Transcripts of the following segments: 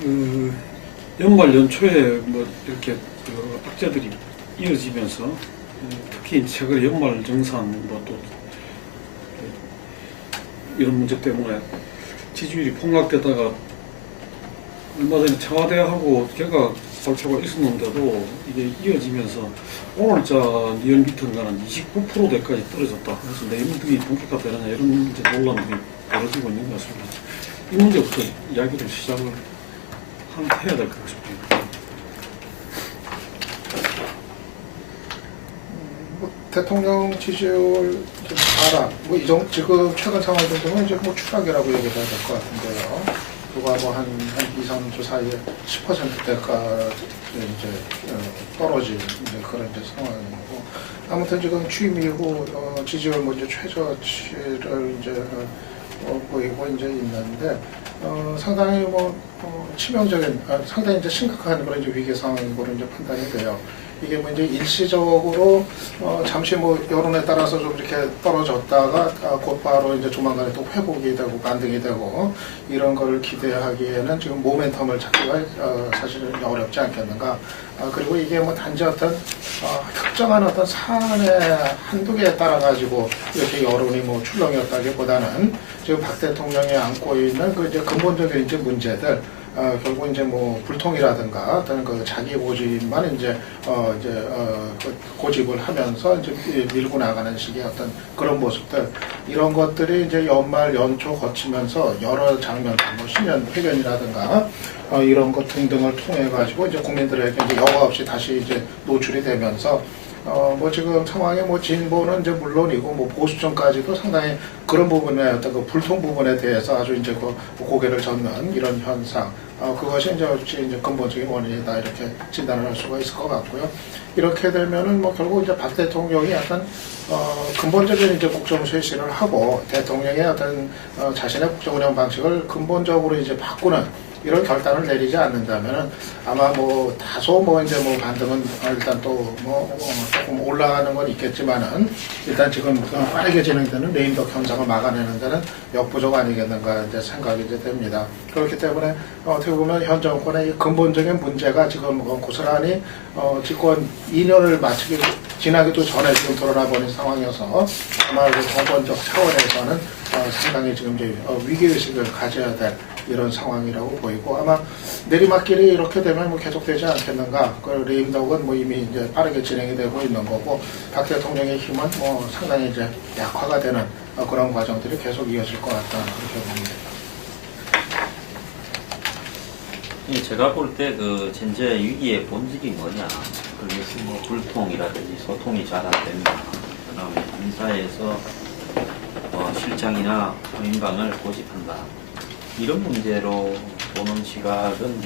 그 연말 연초에 뭐 이렇게 그 악재들이 이어지면서 특히 최근 연말 정산 뭐 또 이런 문제 때문에 지지율이 폭락되다가 얼마 전에 청와대하고 개각 발표가 있었는데도 이게 이어지면서 오늘자 리얼미터가는 29%대까지 떨어졌다. 그래서 내일들이 본격화되느냐 이런 문제 논란들이 벌어지고 있는 것 같습니다. 이 문제부터 이야기를 시작을 해야 될 것 같습니다. 대통령 지지율 하락, 지금 최근 상황 정도는 이제 추락이라고 얘기해야 될 것 같은데요. 그거 한 2, 3주 사이에 10%대까지 떨어진 그런 상황이고, 아무튼 지금 취임 이후 지지율 이제 최저치를 보이고 있는데, 상당히 치명적인, 상당히 심각한 그런 위기 상황으로 판단이 돼요. 이게 이제 일시적으로 잠시 여론에 따라서 좀 이렇게 떨어졌다가 곧바로 이제 조만간에 또 회복이 되고 반등이 되고 이런 걸 기대하기에는 지금 모멘텀을 찾기가 사실은 어렵지 않겠는가. 그리고 이게 단지 특정한 사안의 한두 개에 따라 가지고 이렇게 여론이 출렁이었다기보다는 지금 박 대통령이 안고 있는 그 이제 근본적인 문제들, 결국 불통이라든가 어떤 그 자기 고집만 고집을 하면서 밀고 나가는 식의 어떤 그런 모습들, 이런 것들이 이제 연말 연초 거치면서 여러 장면, 신년 회견이라든가 이런 것 등등을 통해 가지고 이제 국민들에게 여과 없이 다시 노출이 되면서 지금 상황의 진보는 물론이고 보수층까지도 상당히 그런 부분에 어떤 그 불통 부분에 대해서 아주 고개를 젓는 이런 현상, 그것이 이제 근본적인 원인이다 이렇게 진단을 할 수가 있을 것 같고요. 이렇게 되면은 결국 박 대통령이 약간 근본적인 국정 쇄신을 하고 대통령의 어떤 자신의 국정 운영 방식을 근본적으로 바꾸는 이런 결단을 내리지 않는다면은 아마 다소 반등은 일단 또 조금 올라가는 건 있겠지만은 일단 지금 빠르게 진행되는 레임덕 현상을 막아내는 데는 역부족 아니겠는가 생각이 됩니다. 그렇기 때문에 어떻게 보면 현 정권의 근본적인 문제가 지금 고스란히 집권 2년을 지나기도 전에 지금 돌아보는 상황이어서 아마 정권적 차원에서는 상당히 지금 위기의식을 가져야 될 이런 상황이라고 보이고, 아마 내리막길이 이렇게 되면 계속되지 않겠는가. 그 레임덕은 이미 빠르게 진행이 되고 있는 거고, 박 대통령의 힘은 상당히 약화가 되는 그런 과정들이 계속 이어질 것 같다 그렇게 봅니다. 예, 제가 볼 때 그 현재 위기의 본질이 뭐냐, 그게 불통이라든지 소통이 잘 안 된다, 그다음에 인사에서 실장이나 민방을 고집한다, 이런 문제로 보는 시각은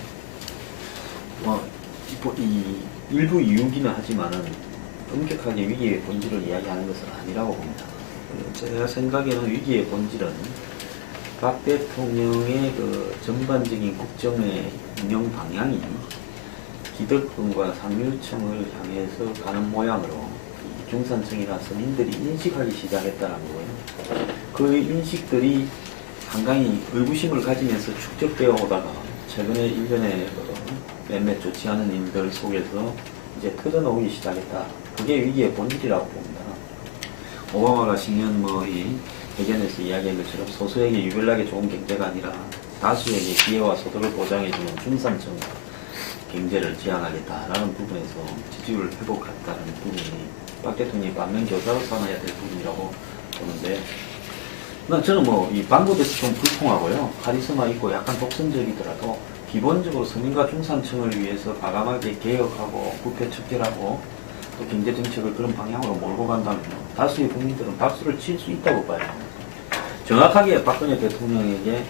이 일부 이유기는 하지만은 엄격하게 위기의 본질을 이야기하는 것은 아니라고 봅니다. 제가 생각에는 위기의 본질은 박 대통령의 그 전반적인 국정의 운영 방향이 기득권과 상류층을 향해서 가는 모양으로 중산층이나 서민들이 인식하기 시작했다는 거예요. 그 인식들이 상당히 의구심을 가지면서 축적되어 오다가 최근에 일련의 몇몇 좋지 않은 일들 속에서 이제 터져나오기 시작했다. 그게 위기의 본질이라고 봅니다. 오바마가 10년 이 회견에서 이야기한 것처럼 소수에게 유별나게 좋은 경제가 아니라 다수에게 기회와 소득을 보장해주는 중산층 경제를 지향하겠다라는 부분에서 지지율을 회복했다는 부분이 박 대통령이 반면교사로 삼아야 될 부분이라고 보는데, 저는 이 방법에서 좀 불통하고요, 카리스마 있고 약간 독선적이더라도 기본적으로 서민과 중산층을 위해서 과감하게 개혁하고 부패 척결하고 또 경제정책을 그런 방향으로 몰고 간다면 다수의 국민들은 박수를 칠 수 있다고 봐요. 정확하게 박근혜 대통령에게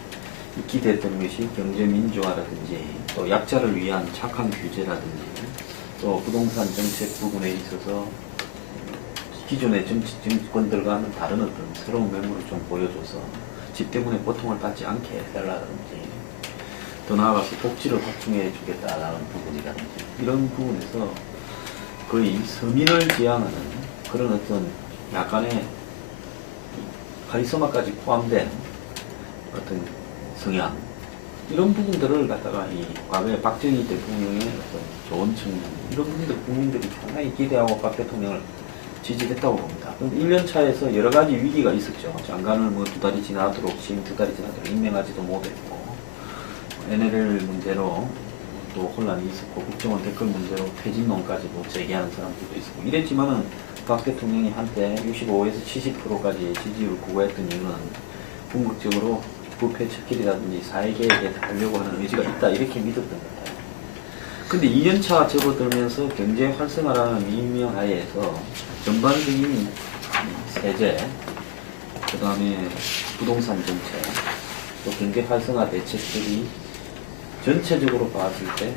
기대했던 것이 경제민주화라든지 또 약자를 위한 착한 규제라든지 또 부동산 정책 부분에 있어서 기존의 정치권들과는 다른 어떤 새로운 면모를 좀 보여줘서 집 때문에 고통을 받지 않게 해달라든지, 더 나아가서 복지를 확충해 주겠다라는 부분이라든지, 이런 부분에서 거의 서민을 지향하는 그런 어떤 약간의 카리스마까지 포함된 어떤 성향, 이런 부분들을 갖다가 이 과거에 박정희 대통령의 어떤 좋은 측면, 이런 부분들 국민들이 상당히 기대하고 박 대통령을 지지했다고 봅니다. 그런데 1년 차에서 여러 가지 위기가 있었죠. 장관을 뭐 2달이 지나도록, 지금 2달이 지나도록 임명하지도 못했고, NLL 문제로 또 혼란이 있었고, 국정원 댓글 문제로 퇴진론까지도 제기하는 사람들도 있었고, 이랬지만은 박 대통령이 한때 65에서 70%까지 지지율을 구가했던 이유는 궁극적으로 부패 척결이라든지 사회개혁에 하려고 하는 의지가 있다, 이렇게 믿었던 것 같아요. 근데 2년차 접어들면서 경제 활성화라는 미명하에서 전반적인 세제, 그 다음에 부동산 정책, 또 경제 활성화 대책들이 전체적으로 봤을 때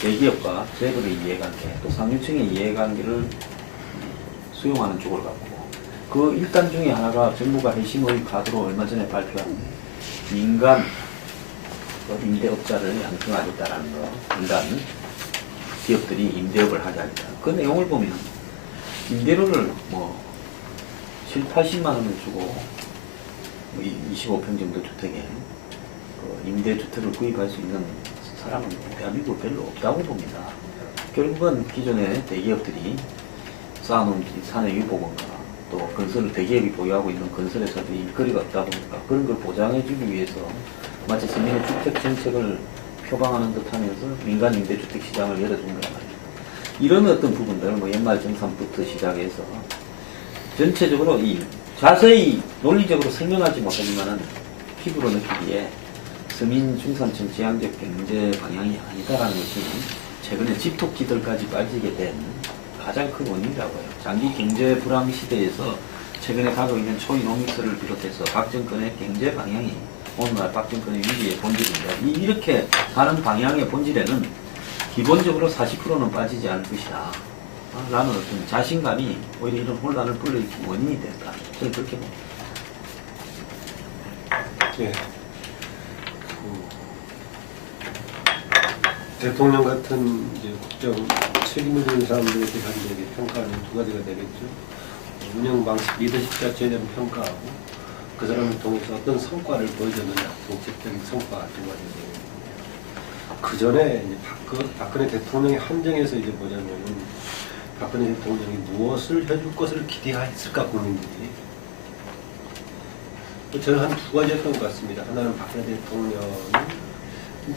대기업과 재벌의 이해관계, 또 상류층의 이해관계를 수용하는 쪽으로 갔고, 그 일단 중에 하나가 정부가 회심의 카드로 얼마 전에 발표한 민간 임대업자를 양성하겠다라는 거, 민간 기업들이 임대업을 하게 하겠다. 그 내용을 보면 임대료를 뭐 7, 80만 원을 주고 25평 정도 주택에 임대주택을 구입할 수 있는 사람은 대한민국 별로 없다고 봅니다. 결국은 기존의 대기업들이 쌓아놓은 산해유보건과 또 건설을 대기업이 보유하고 있는 건설에서도 일거리가 없다 보니까 그런 걸 보장해주기 위해서 마치 서민의 주택 정책을 표방하는 듯 하면서 민간 임대주택 시장을 열어준 거란 말이에요. 이런 어떤 부분들, 뭐 연말정산부터 시작해서 전체적으로 자세히 논리적으로 설명하지 못하지만은 피부로 느끼기에 서민 중산층 지향적 경제 방향이 아니다라는 것이 최근에 집토끼들까지 빠지게 된 가장 큰 원인이라고 해요. 장기 경제 불황 시대에서 최근에 가고 있는 초이노믹스를 비롯해서 박 정권의 경제 방향이 오늘날 박 정권의 위기의 본질인데, 이렇게 가는 방향의 본질에는 기본적으로 40%는 빠지지 않을 것이다 라는 어떤 자신감이 오히려 이런 혼란을 불러일으킨 원인이 됐다. 저는 그렇게 봅니다. 예. 대통령 같은 이제 국정 책임을 지는 사람들에 대한 이제 평가는 두 가지가 되겠죠. 운영 방식, 리더십 자체에 대한 평가하고 그 사람을 통해서 어떤 성과를 보여줬느냐, 정책적인 성과 두 가지가 되겠죠. 그 전에 이제 박근혜 대통령의 함정에서 이제 보자면은 박근혜 대통령이 무엇을 해줄 것을 기대했을까 국민들이. 저는 한 두 가지였던 것 같습니다. 하나는 박근혜 대통령이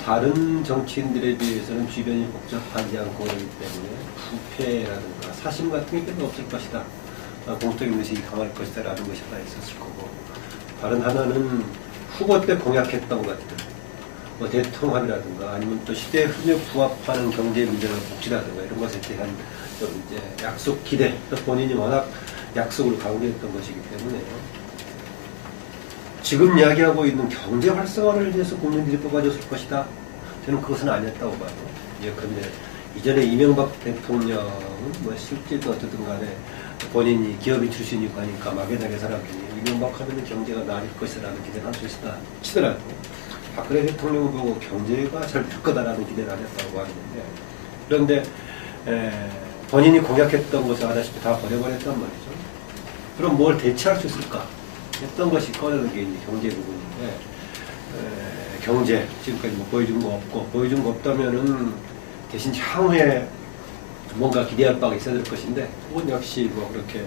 다른 정치인들에 비해서는 주변이 복잡하지 않고 그러기 때문에 부패라든가 사심 같은 게 별로 없을 것이다. 공적인 의식이 강할 것이다 라는 것이 하나 있었을 거고, 다른 하나는 후보 때 공약했던 것들, 뭐 대통합이라든가 아니면 또 시대 흐름에 부합하는 경제 문제나 복지라든가 이런 것에 대한 좀 이제 약속 기대, 또 본인이 워낙 약속을 강조했던 것이기 때문에요. 지금 이야기하고 있는 경제 활성화를 위해서 국민들이 뽑아줬을 것이다. 저는 그것은 아니었다고 봐요. 근데 이전에 이명박 대통령은 뭐 실제도 어쨌든 간에 본인이 기업인 출신이고 하니까 막연하게 사람들이 이명박 하면 경제가 나아질 것이라는 기대를 할 수 있다 치더라도 박근혜 대통령을 보고 경제가 잘 될 거다라는 기대를 안 했다고 하는데, 그런데 본인이 공약했던 것을 아다시피 다 버려버렸단 말이죠. 그럼 뭘 대체할 수 있을까? 했던 것이 꺼내는 게 이제 경제 부분인데, 경제 지금까지 뭐 보여준 거 없고, 보여준 거 없다면은 대신 향후에 뭔가 기대할 바가 있어야 될 것인데, 그건 역시 뭐 그렇게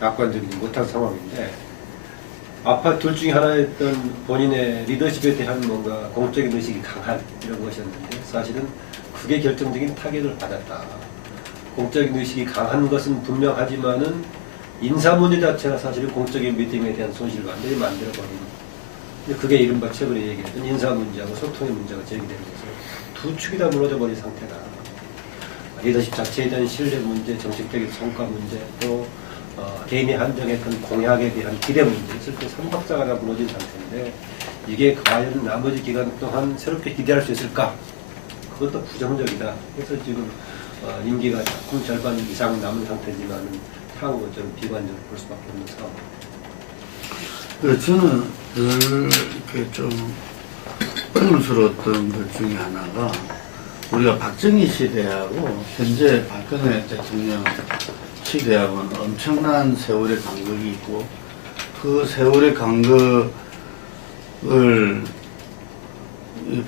낙관적이지 못한 상황인데, 아파 둘 중에 하나였던 본인의 리더십에 대한 뭔가 공적인 의식이 강한 이런 것이었는데, 사실은 그게 결정적인 타격을 받았다. 공적인 의식이 강한 것은 분명하지만은 인사 문제 자체가 사실은 공적인 미팅에 대한 손실을 완전히 만들어버린, 그게 이른바 최근에 얘기했던 인사 문제하고 소통의 문제가 제기되는 것을 두 축이 다 무너져버린 상태다. 리더십 자체에 대한 신뢰 문제, 정책적인 성과 문제, 또 개인이 한정했던 공약에 대한 기대 문제, 있을 때 삼박자가 다 무너진 상태인데, 이게 과연 나머지 기간 동안 새롭게 기대할 수 있을까? 그것도 부정적이다. 그래서 지금 임기가 조금 절반 이상 남은 상태지만 향후 좀 비관적으로 볼 수밖에 없는 상황. 저는 이렇게 좀 의문스러웠던 것 중에 하나가, 우리가 박정희 시대하고 현재 박근혜 대통령 시대하고는 엄청난 세월의 간극이 있고, 그 세월의 간극을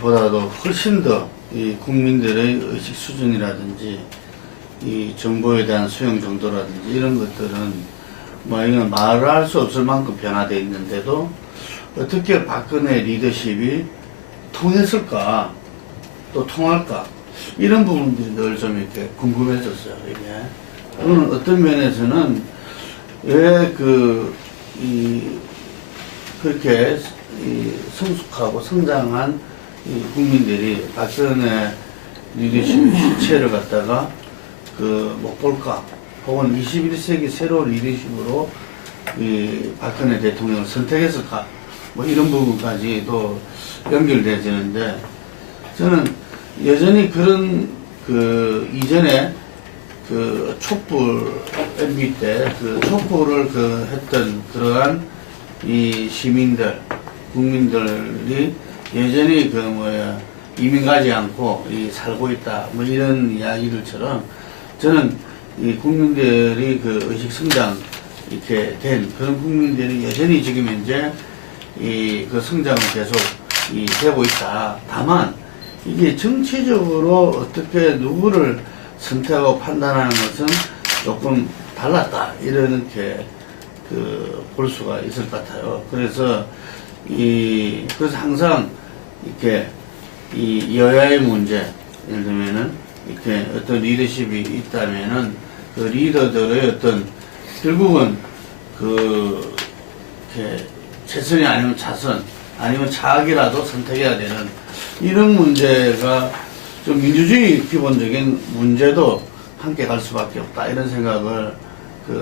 보다도 훨씬 더 이 국민들의 의식 수준이라든지 이 정보에 대한 수용 정도라든지 이런 것들은 뭐 이건 말을 할 수 없을 만큼 변화되어 있는데도 어떻게 박근혜 리더십이 통했을까, 또 통할까, 이런 부분들이 늘 좀 이렇게 궁금해졌어요. 이게 저는 어떤 면에서는 왜 그렇게 성숙하고 성장한 이 국민들이 박근혜 리더십의 실체를 갖다가 못 볼까, 혹은 21세기 새로운 리더십으로 이 박근혜 대통령을 선택했을까, 뭐 이런 부분까지도 연결되지는데, 저는 여전히 그런 이전에 촛불 MB 때 촛불을 했던 그러한 이 시민들, 국민들이 여전히 이민 가지 않고 살고 있다, 뭐 이런 이야기들처럼 저는 이 국민들이 의식 성장 이렇게 된 그런 국민들이 여전히 지금 현재 성장을 계속 되고 있다. 다만 이게 정치적으로 어떻게 누구를 선택하고 판단하는 것은 조금 달랐다, 이렇게 볼 수가 있을 것 같아요. 그래서 항상 이렇게 여야의 문제, 예를 들면은 이렇게 어떤 리더십이 있다면은 그 리더들의 어떤 결국은 이렇게 최선이 아니면 차선, 아니면 차악이라도 선택해야 되는 이런 문제가 좀 민주주의 기본적인 문제도 함께 갈 수밖에 없다, 이런 생각을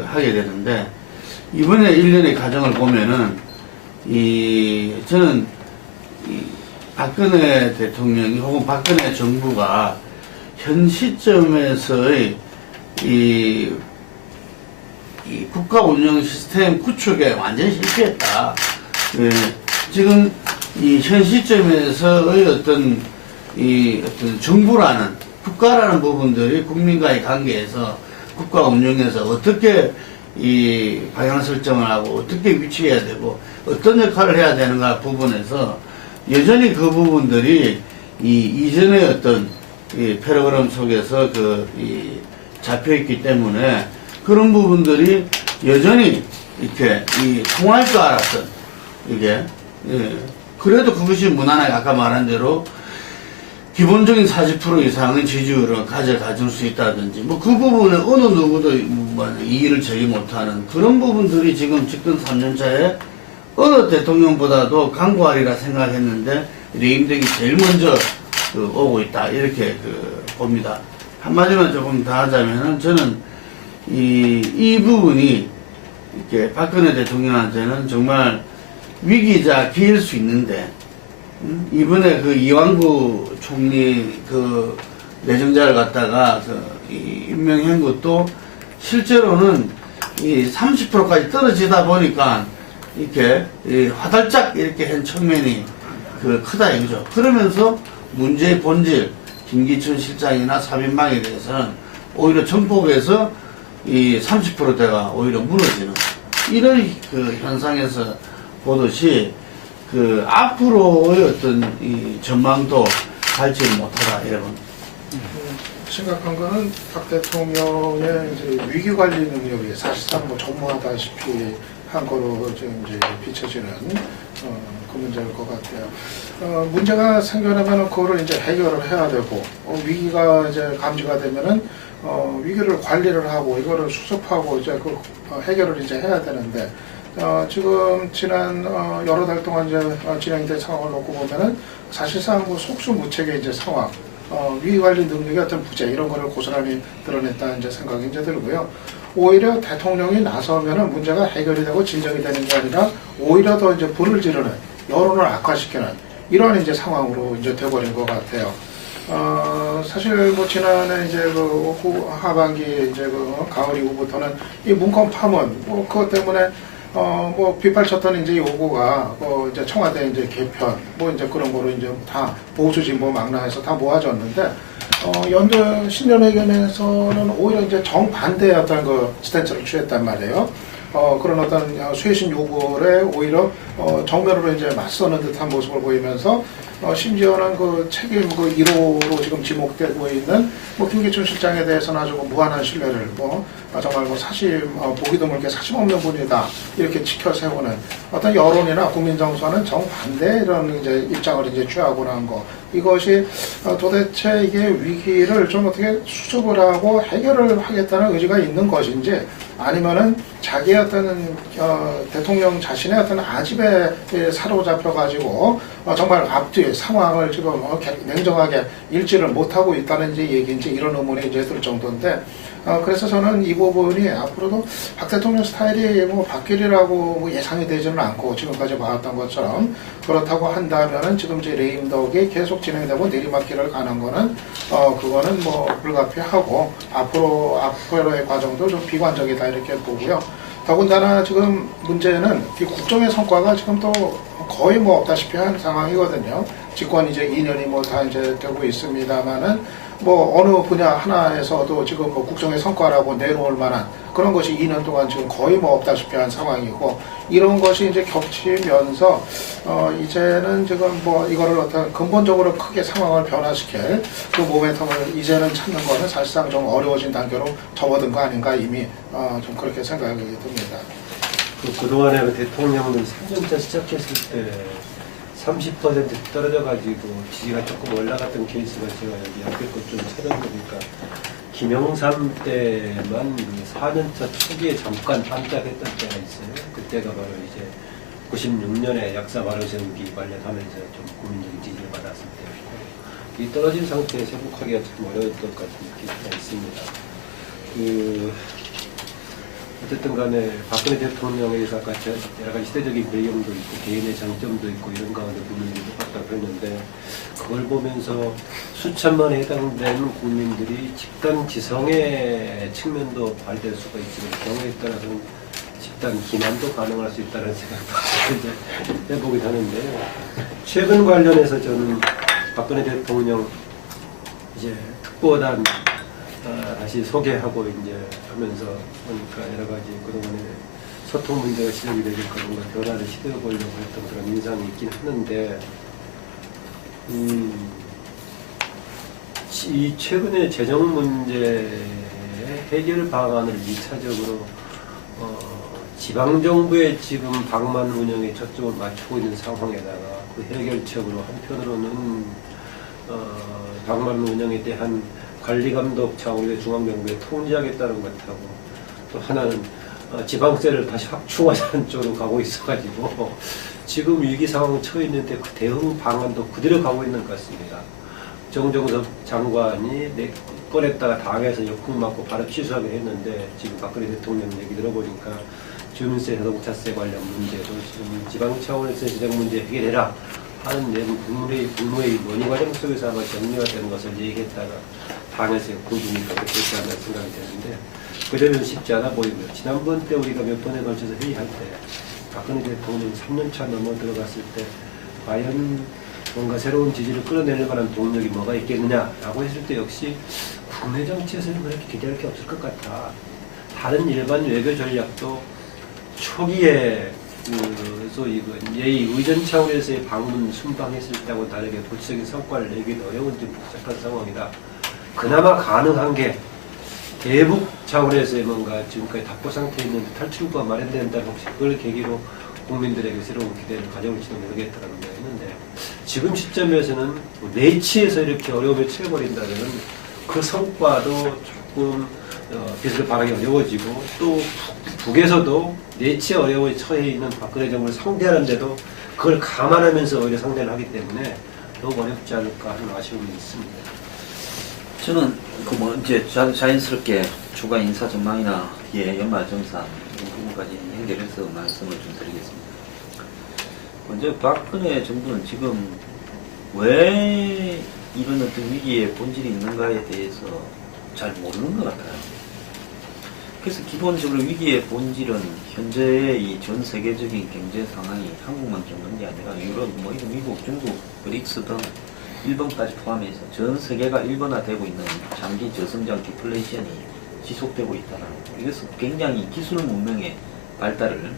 하게 되는데, 이번에 일련의 과정을 보면은 저는 박근혜 대통령이 혹은 박근혜 정부가 현 시점에서의 이 국가 운영 시스템 구축에 완전히 실패했다. 지금 현 시점에서의 어떤 정부라는, 국가라는 부분들이 국민과의 관계에서, 국가 운영에서 어떻게 방향 설정을 하고 어떻게 위치해야 되고 어떤 역할을 해야 되는가 부분에서 여전히 그 부분들이 이전의 어떤 프로그램 속에서 잡혀있기 때문에 그런 부분들이 여전히 이렇게 통할 줄 알았던, 이게 그래도 그것이 무난하게 아까 말한 대로 기본적인 40% 이상의 지지율을 가져가줄 수 있다든지, 뭐 그 부분에 어느 누구도 이의를 제기 못하는 그런 부분들이 지금 집권 3년차에 어느 대통령보다도 강구하리라 생각했는데 레임덕이 제일 먼저 오고 있다, 이렇게 봅니다. 한마디만 조금 더 하자면은 저는 이 부분이 이렇게 박근혜 대통령한테는 정말 위기이자 기회일 수 있는데, 이번에 이완구 총리 내정자를 갖다가 임명한 것도 실제로는 30%까지 떨어지다 보니까 이렇게 화달짝 이렇게 한 측면이 크다 이거죠. 그러면서 문제의 본질, 김기춘 실장이나 3인방에 대해서는 오히려 정폭에서 30%대가 오히려 무너지는 이런 현상에서 보듯이 앞으로의 어떤 전망도 갈지를 못하다, 여러분. 심각한 거는 박 대통령의 이제 위기관리 능력이 사실상 전무하다시피 한 거로 지금 이제 비춰지는 그 문제일 것 같아요. 문제가 생겨나면 그거를 이제 해결을 해야 되고, 위기가 이제 감지가 되면은 위기를 관리를 하고 이거를 수습하고 이제 해결을 이제 해야 되는데, 지금 지난 여러 달 동안 이제 진행된 상황을 놓고 보면은 사실상 속수무책의 이제 상황, 위기관리 능력의 어떤 부재 이런 거를 고스란히 드러냈다는 이제 생각이 이제 들고요. 오히려 대통령이 나서면은 문제가 해결이 되고 진정이 되는 게 아니라 오히려 더 이제 불을 지르는, 여론을 악화시키는 이런 이제 상황으로 이제 돼버린 것 같아요. 사실 지난해 이제 하반기 이제 가을 이후부터는 이 문건 파문 그것 때문에 비판쳤던 이제 요구가 이제 청와대 이제 개편 이제 그런 거로 이제 다 보수 진보 망라해서 다 모아졌는데, 신년회견에서는 오히려 이제 정반대의 어떤 스탠스를 취했단 말이에요. 그런 어떤 쇄신 요구에 오히려 정면으로 이제 맞서는 듯한 모습을 보이면서 심지어는 그 책임 그 1호로 지금 지목되고 있는 뭐 김기춘 실장에 대해서는 아주 무한한 신뢰를 정말 사실 보기 드물게 사심 없는 분이다 이렇게 지켜 세우는 어떤 여론이나 국민 정서는 정반대 이런 이제 입장을 이제 취하고 난 거. 이것이 도대체 이게 위기를 좀 어떻게 수습을 하고 해결을 하겠다는 의지가 있는 것인지, 아니면은 자기의 어떤 대통령 자신의 어떤 아집에 사로잡혀 가지고 정말 앞뒤 상황을 지금 냉정하게 읽지를 못하고 있다는 이제 얘기인지 이런 의문이 이제 들 정도인데, 그래서 저는 이 부분이 앞으로도 박 대통령 스타일이 뭐 바뀌리라고 뭐 예상이 되지는 않고, 지금까지 봐왔던 것처럼 그렇다고 한다면은 지금 이제 레임덕이 계속 진행되고 내리막길을 가는 거는 그거는 뭐 불가피하고 앞으로의 과정도 좀 비관적이다 이렇게 보고요. 더군다나 지금 문제는 이 국정의 성과가 지금 또 거의 뭐 없다시피 한 상황이거든요. 집권 이제 2년이 뭐 다 이제 되고 있습니다만은 뭐 어느 분야 하나에서도 지금 뭐 국정의 성과라고 내놓을 만한 그런 것이 2년 동안 지금 거의 뭐 없다시피 한 상황이고, 이런 것이 이제 겹치면서 이제는 지금 뭐 이거를 어떤 근본적으로 크게 상황을 변화시킬 그 모멘텀을 이제는 찾는 거는 사실상 좀 어려워진 단계로 접어든 거 아닌가 이미 좀 그렇게 생각이 듭니다. 그동안에 그 대통령은 3년차 시작했을 때 30% 떨어져가지고 지지가 조금 올라갔던 케이스가 제가 여기 옆에 것 좀 찾아보니까 김영삼 때만 그 4년차 초기에 잠깐 반짝했던 때가 있어요. 그때가 바로 이제 96년에 약사 발효전기 관련하면서 좀 국민적인 지지를 받았을 때였고, 이 떨어진 상태에서 회복하기가 참 어려웠던 것 같은 느낌이 있습니다. 어쨌든 간에 박근혜 대통령에 대해서 아까 여러 가지 시대적인 배경도 있고 개인의 장점도 있고 이런 가운데 국민들이 똑같다고 했는데, 그걸 보면서 수천만에 해당되는 국민들이 집단 지성의 측면도 발휘될 수가 있지만 경우에 따라서는 집단 기만도 가능할 수 있다는 생각도 이제 해보긴 하는데요. 최근 관련해서 저는 박근혜 대통령 이제 특보단 다시 소개하고 이제 하면서 보니까 여러 가지 그동안에 소통 문제가 시작이 되니까 뭔가 변화를 시도해보려고 했던 그런 인상이 있긴 하는데, 이 최근에 재정 문제 해결 방안을 2차적으로 지방정부의 지금 방만 운영에 초점을 맞추고 있는 상황에다가 그 해결책으로 한편으로는 방만 운영에 대한 관리감독 차원의 중앙정부에 통제하겠다는 것하고, 또 하나는 지방세를 다시 확충하자는 쪽으로 가고 있어가지고 지금 위기 상황에 처해 있는데 그 대응 방안도 그대로 가고 있는 것 같습니다. 정종섭 장관이 꺼냈다가 당에서 역풍 맞고 바로 취소하게 했는데, 지금 박근혜 대통령 얘기 들어보니까 주민세, 자동차세 관련 문제도 지금 지방 차원에서 재정 문제 해결해라 하는 내용 국무회의 논의 과정 속에서 아마 정리가 되는 것을 얘기했다가 당에서 공중이 그렇게 했다는 생각이 드는데, 그 점은 쉽지 않아 보이고요. 지난번 때 우리가 몇 번에 걸쳐서 회의할 때 박근혜 대통령 3년차 넘어 들어갔을 때 과연 뭔가 새로운 지지를 끌어내릴 만한 동력이 뭐가 있겠느냐라고 했을 때 역시 국내 정치에서는 그렇게 기대할 게 없을 것 같아. 다른 일반 외교 전략도 초기에 소위 예의 의전 차원에서의 방문 순방했을 때하고 다르게 구체적인 성과를 내기도 어려운 좀 복잡한 상황이다. 그나마 가능한 게 대북 차원에서의 뭔가 지금까지 답보 상태에 있는 탈출구가 마련된다면 혹시 그걸 계기로 국민들에게 새로운 기대를 가져올지도 모르겠다는 게 있는데, 지금 시점에서는 내치에서 이렇게 어려움에 처해버린다면 그 성과도 조금 빛을 발하기 어려워지고, 또 북에서도 내치에 어려움에 처해 있는 박근혜 정부를 상대하는데도 그걸 감안하면서 오히려 상대를 하기 때문에 더욱 어렵지 않을까 하는 아쉬움이 있습니다. 저는 이제 자연스럽게 추가 인사 전망이나 연말 정산 이런 부분까지 연결해서 말씀을 좀 드리겠습니다. 먼저 박근혜 정부는 지금 왜 이런 어떤 위기의 본질이 있는가에 대해서 잘 모르는 것 같아요. 그래서 기본적으로 위기의 본질은 현재의 이 전 세계적인 경제 상황이 한국만 겪는 게 아니라 유럽, 이런 미국, 중국, 브릭스 등 일본까지 포함해서 전 세계가 일본화되고 있는 장기 저성장 디플레이션이 지속되고 있다는 거. 이것은 굉장히 기술 문명의 발달을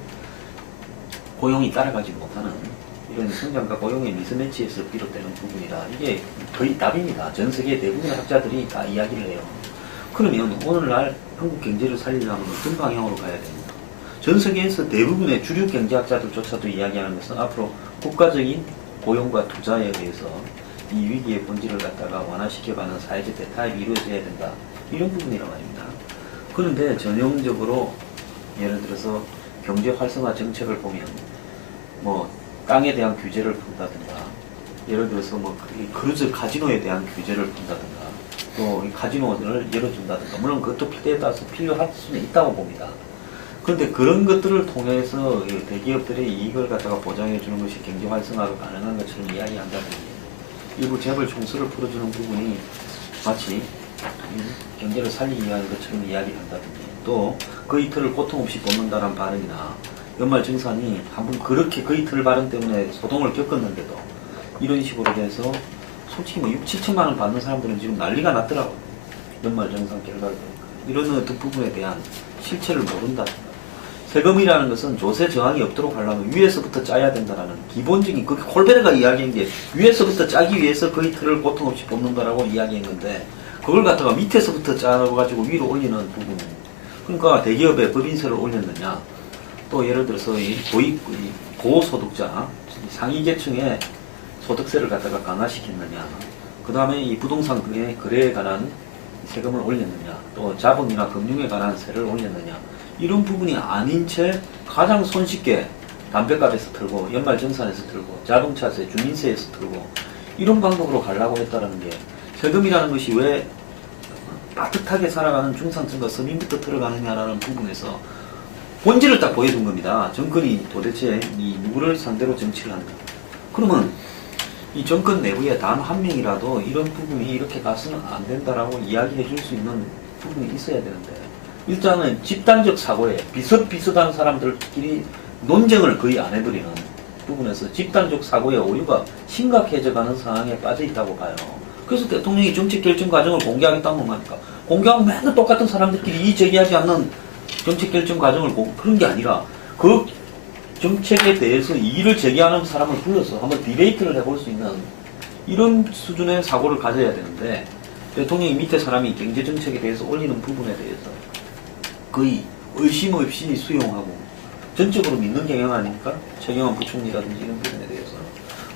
고용이 따라가지 못하는 이런 성장과 고용의 미스매치에서 비롯되는 부분이라 이게 거의 답입니다. 전 세계 대부분의 학자들이 다 이야기를 해요. 그러면 오늘날 한국 경제를 살리려면 어떤 방향으로 가야 됩니까? 전 세계에서 대부분의 주류 경제학자들조차도 이야기하는 것은 앞으로 국가적인 고용과 투자에 대해서 이 위기의 본질을 갖다가 완화시켜가는 사회적 대타협이 이루어져야 된다. 이런 부분이란 말입니다. 그런데 전형적으로 예를 들어서 경제 활성화 정책을 보면 뭐 땅에 대한 규제를 푼다든가 예를 들어서 뭐 크루즈 카지노에 대한 규제를 푼다든가 또 이 카지노를 열어준다든가 물론 그것도 필요에 따라서 필요할 수는 있다고 봅니다. 그런데 그런 것들을 통해서 대기업들의 이익을 갖다가 보장해 주는 것이 경제 활성화가 가능한 것처럼 이야기한다든지 일부 재벌 총수를 풀어주는 부분이 마치 경제를 살리기 위한 것처럼 이야기한다든지 또 그 이틀을 고통 없이 뽑는다는 발언이나 연말 정산이 한번 그렇게 그 이틀 발언 때문에 소동을 겪었는데도 이런 식으로 돼서 솔직히 뭐 6, 7천만 원 받는 사람들은 지금 난리가 났더라고요. 연말 정산 결과를 보니까 이런 어떤 부분에 대한 실체를 모른다. 세금이라는 것은 조세 저항이 없도록 하려면 위에서부터 짜야 된다라는 기본적인 그 콜베르가 이야기한 게 위에서부터 짜기 위해서 그 이틀을 고통 없이 뽑는다라고 이야기했는데 그걸 갖다가 밑에서부터 짜가지고 위로 올리는 부분. 그러니까 대기업의 법인세를 올렸느냐 또 예를 들어서 이 고소득자 상위 계층의 소득세를 갖다가 강화시켰느냐 그 다음에 이 부동산 거래에 관한 세금을 올렸느냐 또 자본이나 금융에 관한 세를 올렸느냐 이런 부분이 아닌 채 가장 손쉽게 담배값에서 털고 연말정산에서 털고 자동차세, 주민세에서 털고 이런 방법으로 가려고 했다는 게 세금이라는 것이 왜 따뜻하게 살아가는 중산층과 서민부터 들어가느냐라는 부분에서 본질을 딱 보여준 겁니다. 정권이 도대체 이 누구를 상대로 정치를 한다. 그러면 이 정권 내부에 단 한 명이라도 이런 부분이 이렇게 가서는 안 된다라고 이야기해 줄 수 있는 부분이 있어야 되는데 일단은 집단적 사고에 비슷비슷한 사람들끼리 논쟁을 거의 안 해버리는 부분에서 집단적 사고의 오류가 심각해져가는 상황에 빠져 있다고 봐요. 그래서 대통령이 정책 결정 과정을 공개하겠다는 겁니까? 공개하면 맨날 똑같은 사람들끼리 이의 제기하지 않는 정책 결정 과정을 그런 게 아니라 그 정책에 대해서 이의를 제기하는 사람을 불러서 한번 디베이트를 해볼 수 있는 이런 수준의 사고를 가져야 되는데 대통령이 밑에 사람이 경제정책에 대해서 올리는 부분에 대해서 거의 의심 없이 수용하고 전적으로 믿는 경향 아닙니까? 최경환 부총리라든지 이런 부분에 대해서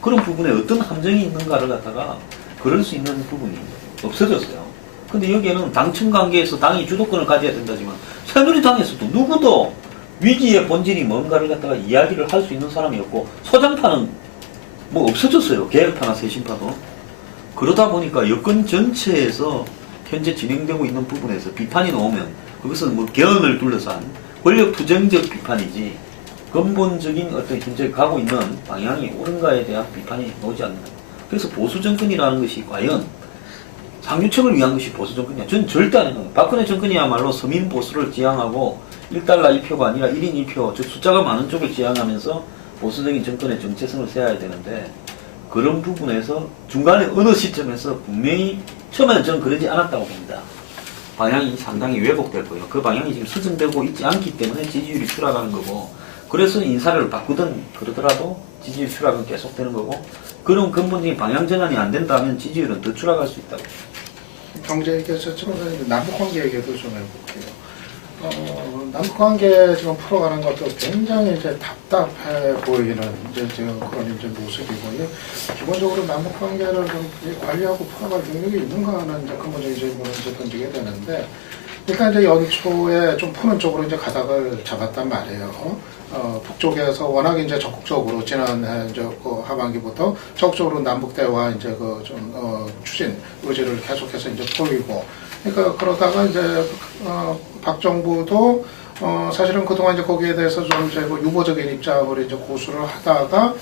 그런 부분에 어떤 함정이 있는가를 갖다가 그럴 수 있는 부분이 없어졌어요. 근데 여기에는 당청 관계에서 당이 주도권을 가져야 된다지만 새누리당에서도 누구도 위기의 본질이 뭔가를 갖다가 이야기를 할 수 있는 사람이 없고 소장파는 뭐 없어졌어요. 개혁파나 쇄신파도. 그러다 보니까 여권 전체에서 현재 진행되고 있는 부분에서 비판이 나오면 그것은 뭐 개헌을 둘러싼 권력 부정적 비판이지 근본적인 어떤 현재 가고 있는 방향이 옳은가에 대한 비판이 나오지 않는다. 그래서 보수 정권이라는 것이 과연 상류층을 위한 것이 보수 정권이냐? 전 절대 아니에요. 박근혜 정권이야말로 서민 보수를 지향하고 1달러 1표가 아니라 1인 1표, 즉 숫자가 많은 쪽을 지향하면서 보수적인 정권의 정체성을 세워야 되는데 그런 부분에서 중간에 어느 시점에서 분명히 처음에는 저는 그러지 않았다고 봅니다. 방향이 상당히 왜곡될 거예요. 그 방향이 지금 수정되고 있지 않기 때문에 지지율이 추락하는 거고 그래서 인사를 바꾸든 그러더라도 지지율 추락은 계속되는 거고 그런 근본적인 방향 전환이 안 된다면 지지율은 더 추락할 수 있다고. 경제 얘기하셨지만 남북관계 얘기도 좀 해볼게요. 남북관계 지금 풀어가는 것도 굉장히 이제 답답해 보이는 이제 지금 그런 이제 모습이고요. 기본적으로 남북관계를 좀 관리하고 풀어갈 능력이 있는가 하는 이제 근본적인 질문을 이제 던지게 되는데 일단 이제 연초에 좀 푸는 쪽으로 이제 가닥을 잡았단 말이에요. 북쪽에서 워낙 이제 적극적으로 지난해 이제 그 하반기부터 적극적으로 남북 대화 이제 그 좀 추진 의지를 계속해서 이제 보이고, 그러니까 그러다가 이제 박 정부도 사실은 그동안 이제 거기에 대해서 좀 이제 그 유보적인 입장을 이제 고수를 하다가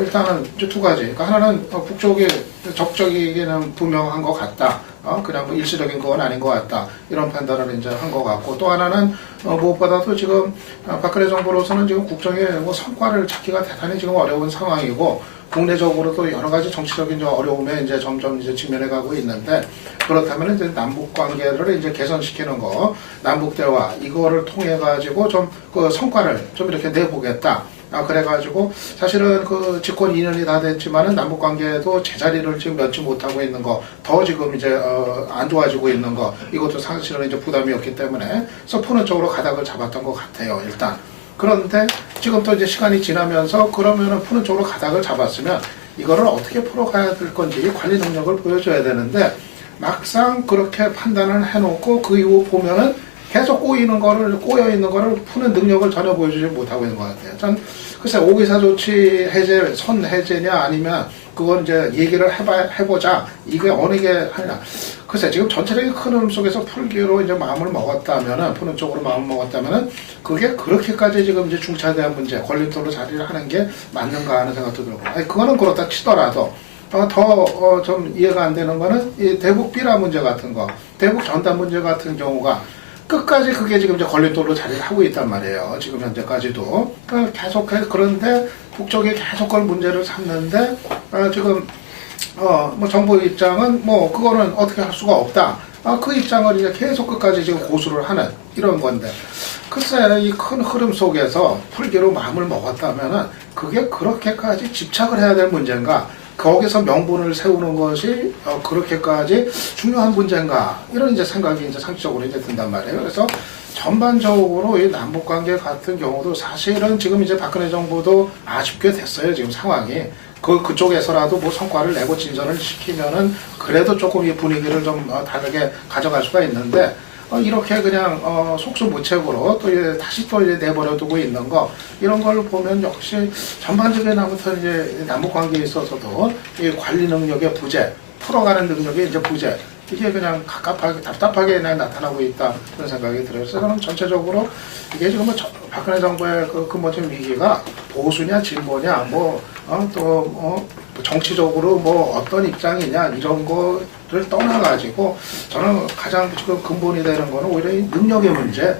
일단은 이제 두 가지. 그러니까 하나는 북쪽이 적적이기는 분명한 것 같다. 그냥 뭐 일시적인 건 아닌 것 같다. 이런 판단을 이제 한 것 같고, 또 하나는 무엇보다도 지금 박근혜 정부로서는 지금 국정에 뭐 성과를 찾기가 대단히 지금 어려운 상황이고, 국내적으로도 여러 가지 정치적인 어려움에 이제 점점 이제 직면해 가고 있는데, 그렇다면 이제 남북 관계를 이제 개선시키는 거, 남북 대화 이거를 통해 가지고 좀 그 성과를 좀 이렇게 내보겠다. 그래가지고 사실은 그 집권 2년이 다 됐지만은 남북 관계도 제자리를 지금 면치 못하고 있는 거, 더 지금 이제 안 좋아지고 있는 거, 이것도 사실은 이제 부담이었기 때문에 푸는 쪽으로 가닥을 잡았던 것 같아요. 일단. 그런데 지금 또 이제 시간이 지나면서 그러면은 푸는 쪽으로 가닥을 잡았으면 이거를 어떻게 풀어가야 될 건지 관리 능력을 보여줘야 되는데, 막상 그렇게 판단을 해놓고 그 이후 보면은 계속 꼬여 있는 거를 푸는 능력을 전혀 보여주지 못하고 있는 것 같아요. 전 글쎄 오기사 조치 해제, 선 해제냐 아니면 그건 이제 얘기를 해보자, 이게 어느 게 하냐. 글쎄 지금 전체적인 큰 흐름 속에서 풀기로 이제 마음을 먹었다면은, 푸는 쪽으로 마음을 먹었다면은 그게 그렇게까지 지금 이제 중차대한 문제, 걸림돌로 자리를 하는 게 맞는가 하는 생각도 들고, 아니 그거는 그렇다 치더라도 좀 이해가 안 되는 거는 이 대북 비라 문제 같은 거, 대북 전단 문제 같은 경우가 끝까지 그게 지금 이제 걸림돌로 자리를 하고 있단 말이에요. 지금 현재까지도. 계속해. 그런데 북쪽에 계속 그걸 문제를 삼는데, 지금, 뭐 정부 입장은 뭐 그거는 어떻게 할 수가 없다. 그 입장을 이제 계속 끝까지 지금 고수를 하는 이런 건데. 글쎄, 이 큰 흐름 속에서 풀기로 마음을 먹었다면은 그게 그렇게까지 집착을 해야 될 문제인가? 거기서 명분을 세우는 것이 그렇게까지 중요한 문제인가, 이런 이제 생각이 이제 상식적으로 이제 든단 말이에요. 그래서 전반적으로 이 남북 관계 같은 경우도 사실은 지금 이제 박근혜 정부도 아쉽게 됐어요. 지금 상황이. 그쪽에서라도 뭐 성과를 내고 진전을 시키면은 그래도 조금 이 분위기를 좀 다르게 가져갈 수가 있는데, 이렇게 그냥 속수무책으로 또 이제 다시 또 이제 내버려 두고 있는 거, 이런 걸 보면 역시 전반적인 아무튼 이제 남북 관계에 있어서도 이 관리 능력의 부재, 풀어가는 능력의 이제 부재, 이게 그냥 갑갑하게 답답하게 그냥 나타나고 있다, 그런 생각이 들어요. 그래서 저는 전체적으로 이게 지금 뭐 박근혜 정부의 그 근본적인 위기가 보수냐 진보냐, 정치적으로 뭐 어떤 입장이냐, 이런 거를 떠나가지고 저는 가장 지금 근본이 되는 거는 오히려 이 능력의 문제,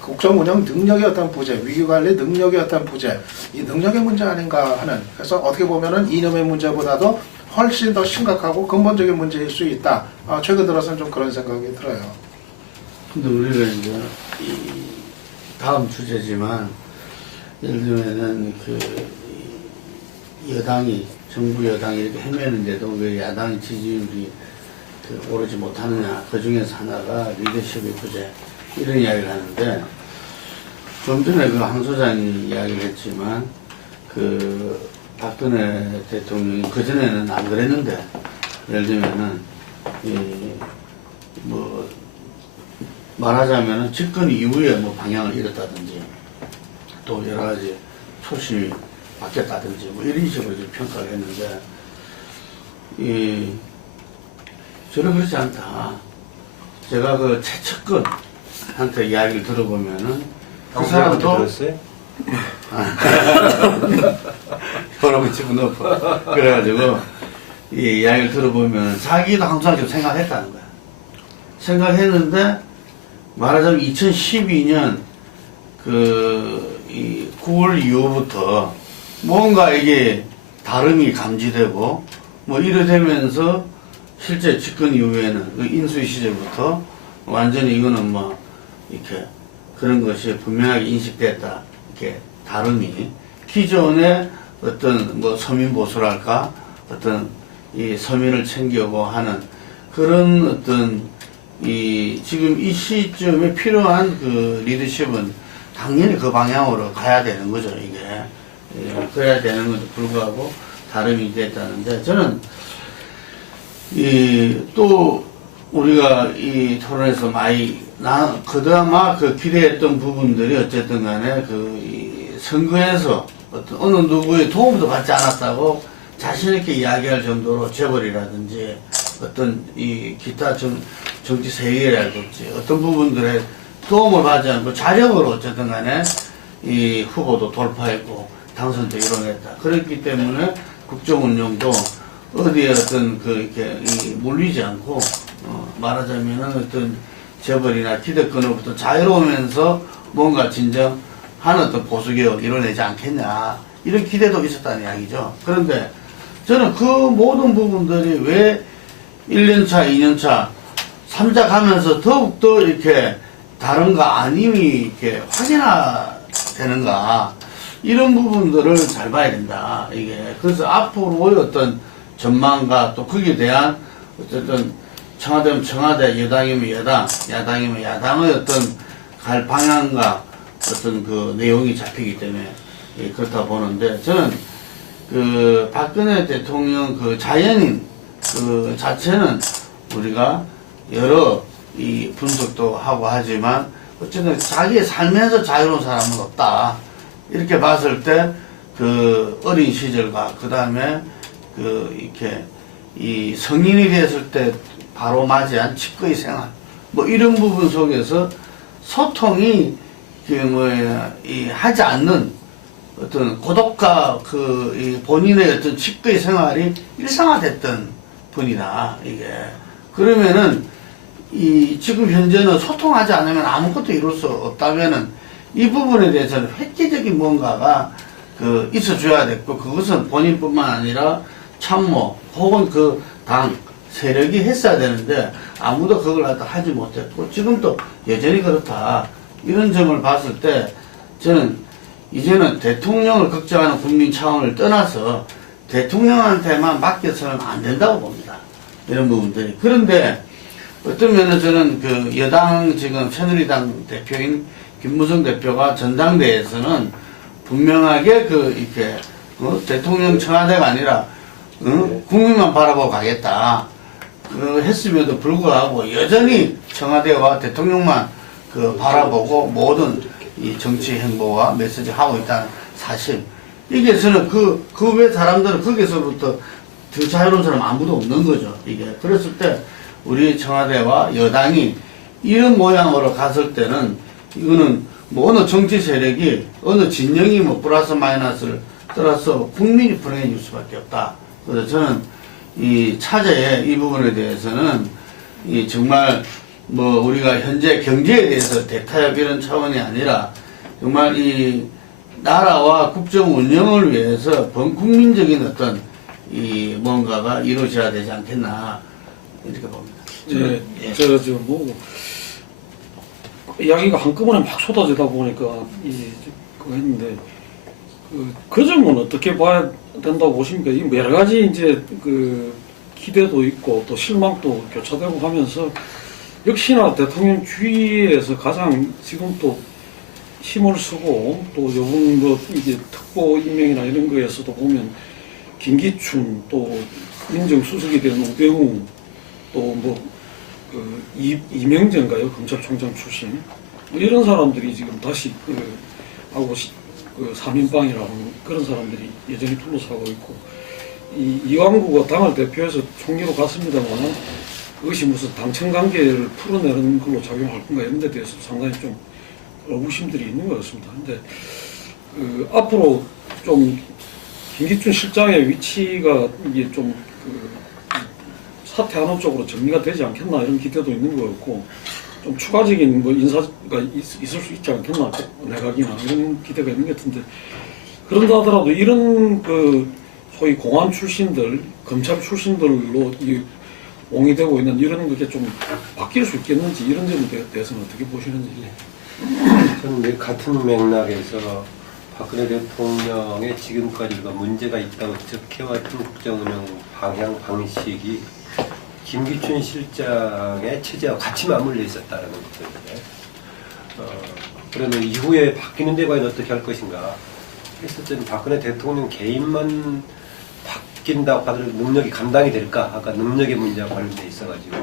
국정 운영 능력의 어떤 부재, 위기관리 능력의 어떤 부재, 이 능력의 문제 아닌가 하는, 그래서 어떻게 보면은 이념의 문제보다도 훨씬 더 심각하고 근본적인 문제일 수 있다. 최근 들어서는 좀 그런 생각이 들어요. 근데 우리가 이제 이 다음 주제지만, 예를 들면은 여당이, 정부 여당이 이렇게 헤매는데도 왜 야당의 지지율이 오르지 못하느냐, 그 중에서 하나가 리더십의 부재, 이런 이야기를 하는데, 좀 전에 한 소장이 이야기를 했지만, 박근혜 대통령이 그전에는 안 그랬는데, 예를 들면은, 말하자면은 집권 이후에 뭐 방향을 잃었다든지, 또 여러 가지 초심이 바뀌었다든지, 뭐 이런 식으로 좀 평가를 했는데, 저는 그렇지 않다. 제가 그 최측근한테 이야기를 들어보면은, 그 사람도 들었어요? 여러분 집어넣어. 그래가지고 이 이야기를 들어보면 자기도 항상 좀 생각했다는 거야. 생각했는데, 말하자면 2012년 이 9월 이후부터 뭔가 이게 다름이 감지되고 뭐 이래 되면서 실제 집권 이후에는 그 인수위 시절부터 완전히 이거는 뭐 이렇게 그런 것이 분명하게 인식됐다. 이렇게 다름이 기존의 어떤 뭐 서민 보수랄까, 어떤 이 서민을 챙기고 하는 그런 어떤 지금 이 시점에 필요한 그 리더십은 당연히 그 방향으로 가야 되는 거죠, 이게. 그래야 되는 것도 불구하고 다름이 됐다는데, 저는 또 우리가 이 토론에서 많이 그나마 기대했던 부분들이 어쨌든 간에 이 선거에서 어떤 어느 누구의 도움도 받지 않았다고 자신있게 이야기할 정도로 재벌이라든지 어떤 이 기타 정치 세계라든지 어떤 부분들에 도움을 받지 않고 자력으로 어쨌든 간에 이 후보도 돌파했고 당선도 이뤄냈다. 그렇기 때문에 국정 운영도 어디에 어떤 이렇게 물리지 않고 말하자면은 어떤 재벌이나 기득권으로부터 자유로우면서 뭔가 진정한 어떤 보수개혁을 이뤄내지 않겠냐, 이런 기대도 있었다는 이야기죠. 그런데 저는 그 모든 부분들이 왜 1년차, 2년차, 3차 가면서 더욱더 이렇게 다른가, 아님이 이렇게 확인되는가, 이런 부분들을 잘 봐야 된다. 이게 그래서 앞으로의 어떤 전망과 또 거기에 대한 어쨌든 청와대면 청와대, 여당이면 여당, 야당이면 야당의 어떤 갈 방향과 어떤 그 내용이 잡히기 때문에 그렇다 보는데 저는 그 박근혜 대통령 그 자연인 그 자체는 우리가 여러 이 분석도 하고 하지만 어쨌든 자기의 삶에서 자유로운 사람은 없다. 이렇게 봤을 때 그 어린 시절과 그 다음에 그 이렇게 이 성인이 됐을 때 바로 맞이한 직거의 생활 뭐 이런 부분 속에서 소통이 그 뭐야 이 하지 않는 어떤 고독과 그 이 본인의 어떤 직거의 생활이 일상화됐던 분이다 이게 그러면은 이 지금 현재는 소통하지 않으면 아무것도 이룰 수 없다면은 이 부분에 대해서는 획기적인 뭔가가 그 있어줘야 됐고 그것은 본인뿐만 아니라 참모 혹은 그 당 세력이 했어야 되는데 아무도 그걸 갖다 하지 못했고 지금도 여전히 그렇다 이런 점을 봤을 때 저는 이제는 대통령을 걱정하는 국민 차원을 떠나서 대통령한테만 맡겨서는 안 된다고 봅니다. 이런 부분들이. 그런데 어떤 면에서는 그 여당 지금 새누리당 대표인 김무성 대표가 전당대회에서는 분명하게 그 이렇게 대통령 청와대가 아니라 국민만 바라보고 가겠다. 했음에도 불구하고 여전히 청와대와 대통령만 그 바라보고 모든 이 정치 행보와 메시지 하고 있다는 사실. 이게 저는 그 외 사람들은 거기서부터 더 자유로운 사람 아무도 없는 거죠. 이게. 그랬을 때 우리 청와대와 여당이 이런 모양으로 갔을 때는 이거는 뭐 어느 정치 세력이 어느 진영이 뭐 플러스 마이너스를 떠나서 국민이 불행해질 수밖에 없다. 그래서 저는 이 차제의 이 부분에 대해서는 이 정말 뭐 우리가 현재 경제에 대해서 대타협 이런 차원이 아니라 정말 이 나라와 국정 운영을 위해서 범국민적인 어떤 이 뭔가가 이루어져야 되지 않겠나 이렇게 봅니다. 예, 뭐 이야기가 한꺼번에 막 쏟아지다 보니까 그거 했는데 그 점은 어떻게 봐야 된다고 보십니까? 이 여러 가지 이제 그 기대도 있고 또 실망도 교차되고 하면서 역시나 대통령 주위에서 가장 지금 또 힘을 쓰고 또 요번 뭐 이게 특보 임명이나 이런 거에서도 보면 김기춘 또 민정수석이 된 우병우 또 뭐 그 이명재인가요? 검찰총장 출신 뭐 이런 사람들이 지금 다시 하고 그 3인방이라고 하는 그런 사람들이 여전히 둘러싸고 있고 이왕구가 당을 대표해서 총리로 갔습니다만 그것이 무슨 당청 관계를 풀어내는 걸로 작용할 건가 이런 데 대해서 상당히 좀 의구심들이 있는 것 같습니다. 근데 앞으로 좀 김기춘 실장의 위치가 이게 좀 사퇴하는 쪽으로 정리가 되지 않겠나 이런 기대도 있는 것 같고 좀 추가적인 뭐 인사가 있을 수 있지 않겠나 내각이나 이런 기대가 있는 것 같은데 그런다 하더라도 이런 그 소위 공안 출신들 검찰 출신들로 옹이되고 있는 이런 게 좀 바뀔 수 있겠는지 이런 점에 대해서는 어떻게 보시는지. 저는 같은 맥락에서 박근혜 대통령의 지금까지 문제가 있다고 지적해왔던 국정운영 방향 방식이 김기춘 실장의 체제와 같이 맞물려 있었다는 거거든요. 그러면 이후에 바뀌는 데 과연 어떻게 할 것인가 했을 때는 박근혜 대통령 개인만 바뀐다고 하더라도 능력이 감당이 될까? 아까 능력의 문제와 관련돼 있어가지고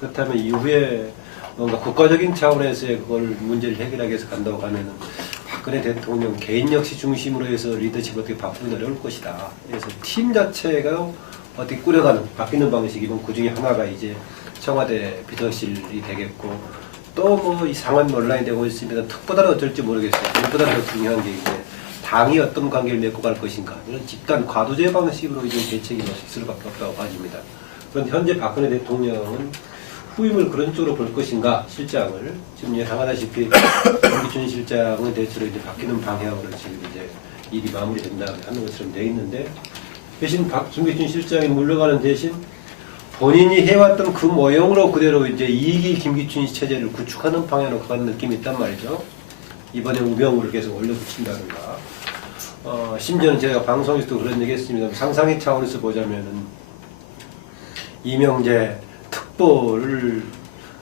그렇다면 이후에 뭔가 국가적인 차원에서의 그걸 문제를 해결하기 위해서 간다고 하면은 박근혜 대통령 개인 역시 중심으로 해서 리더십을 어떻게 바꾸기 어려울 것이다. 그래서 팀 자체가 어떻게 꾸려가는 바뀌는 방식이면 그 중에 하나가 이제 청와대 비서실이 되겠고 또 뭐 이상한 논란이 되고 있습니다. 특보다는 어쩔지 모르겠어요. 그보다 더 중요한 게 이제 당이 어떤 관계를 맺고 갈 것인가 이런 집단 과도제 방식으로 이제 대책이 있을 수밖에 없다고 봐집니다. 그런데 현재 박근혜 대통령은 후임을 그런 쪽으로 볼 것인가 실장을 지금 예상하다시피 김기춘 실장은 대체로 이제 바뀌는 방향으로 지금 이제 일이 마무리된다 하는 것처럼 되어 있는데 대신 김기춘 실장이 물러가는 대신 본인이 해왔던 그 모형으로 그대로 이제 2기 김기춘 체제를 구축하는 방향으로 가는 느낌이 있단 말이죠. 이번에 우병우를 계속 올려붙인다든가 심지어는 제가 방송에서도 그런 얘기 했습니다. 상상의 차원에서 보자면은 이명재 특보를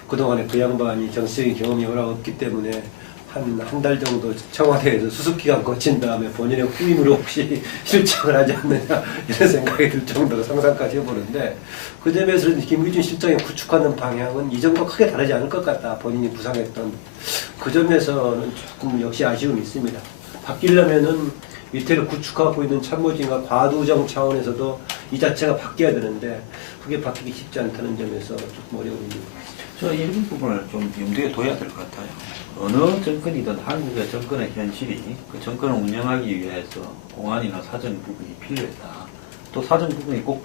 그동안에 그 양반이 정치적인 경험이 워낙 없기 때문에 한 달 정도 청와대에서 수습기간 거친 다음에 본인의 후임으로 혹시 실장을 하지 않느냐 이런 생각이 들 정도로 상상까지 해보는데 그 점에서는 김기준 실장이 구축하는 방향은 이 정도 크게 다르지 않을 것 같다. 본인이 구상했던 그 점에서는 조금 역시 아쉬움이 있습니다. 바뀌려면은 밑에를 구축하고 있는 참모진과 과도정 차원에서도 이 자체가 바뀌어야 되는데 그게 바뀌기 쉽지 않다는 점에서 조금 어려움이 있는 것 같습니다. 저 이런 부분을 좀 염두에 둬야 될 것 같아요. 어느 정권이든 한국의 정권의 현실이 그 정권을 운영하기 위해서 공안이나 사정 부분이 필요했다. 또 사정 부분이 꼭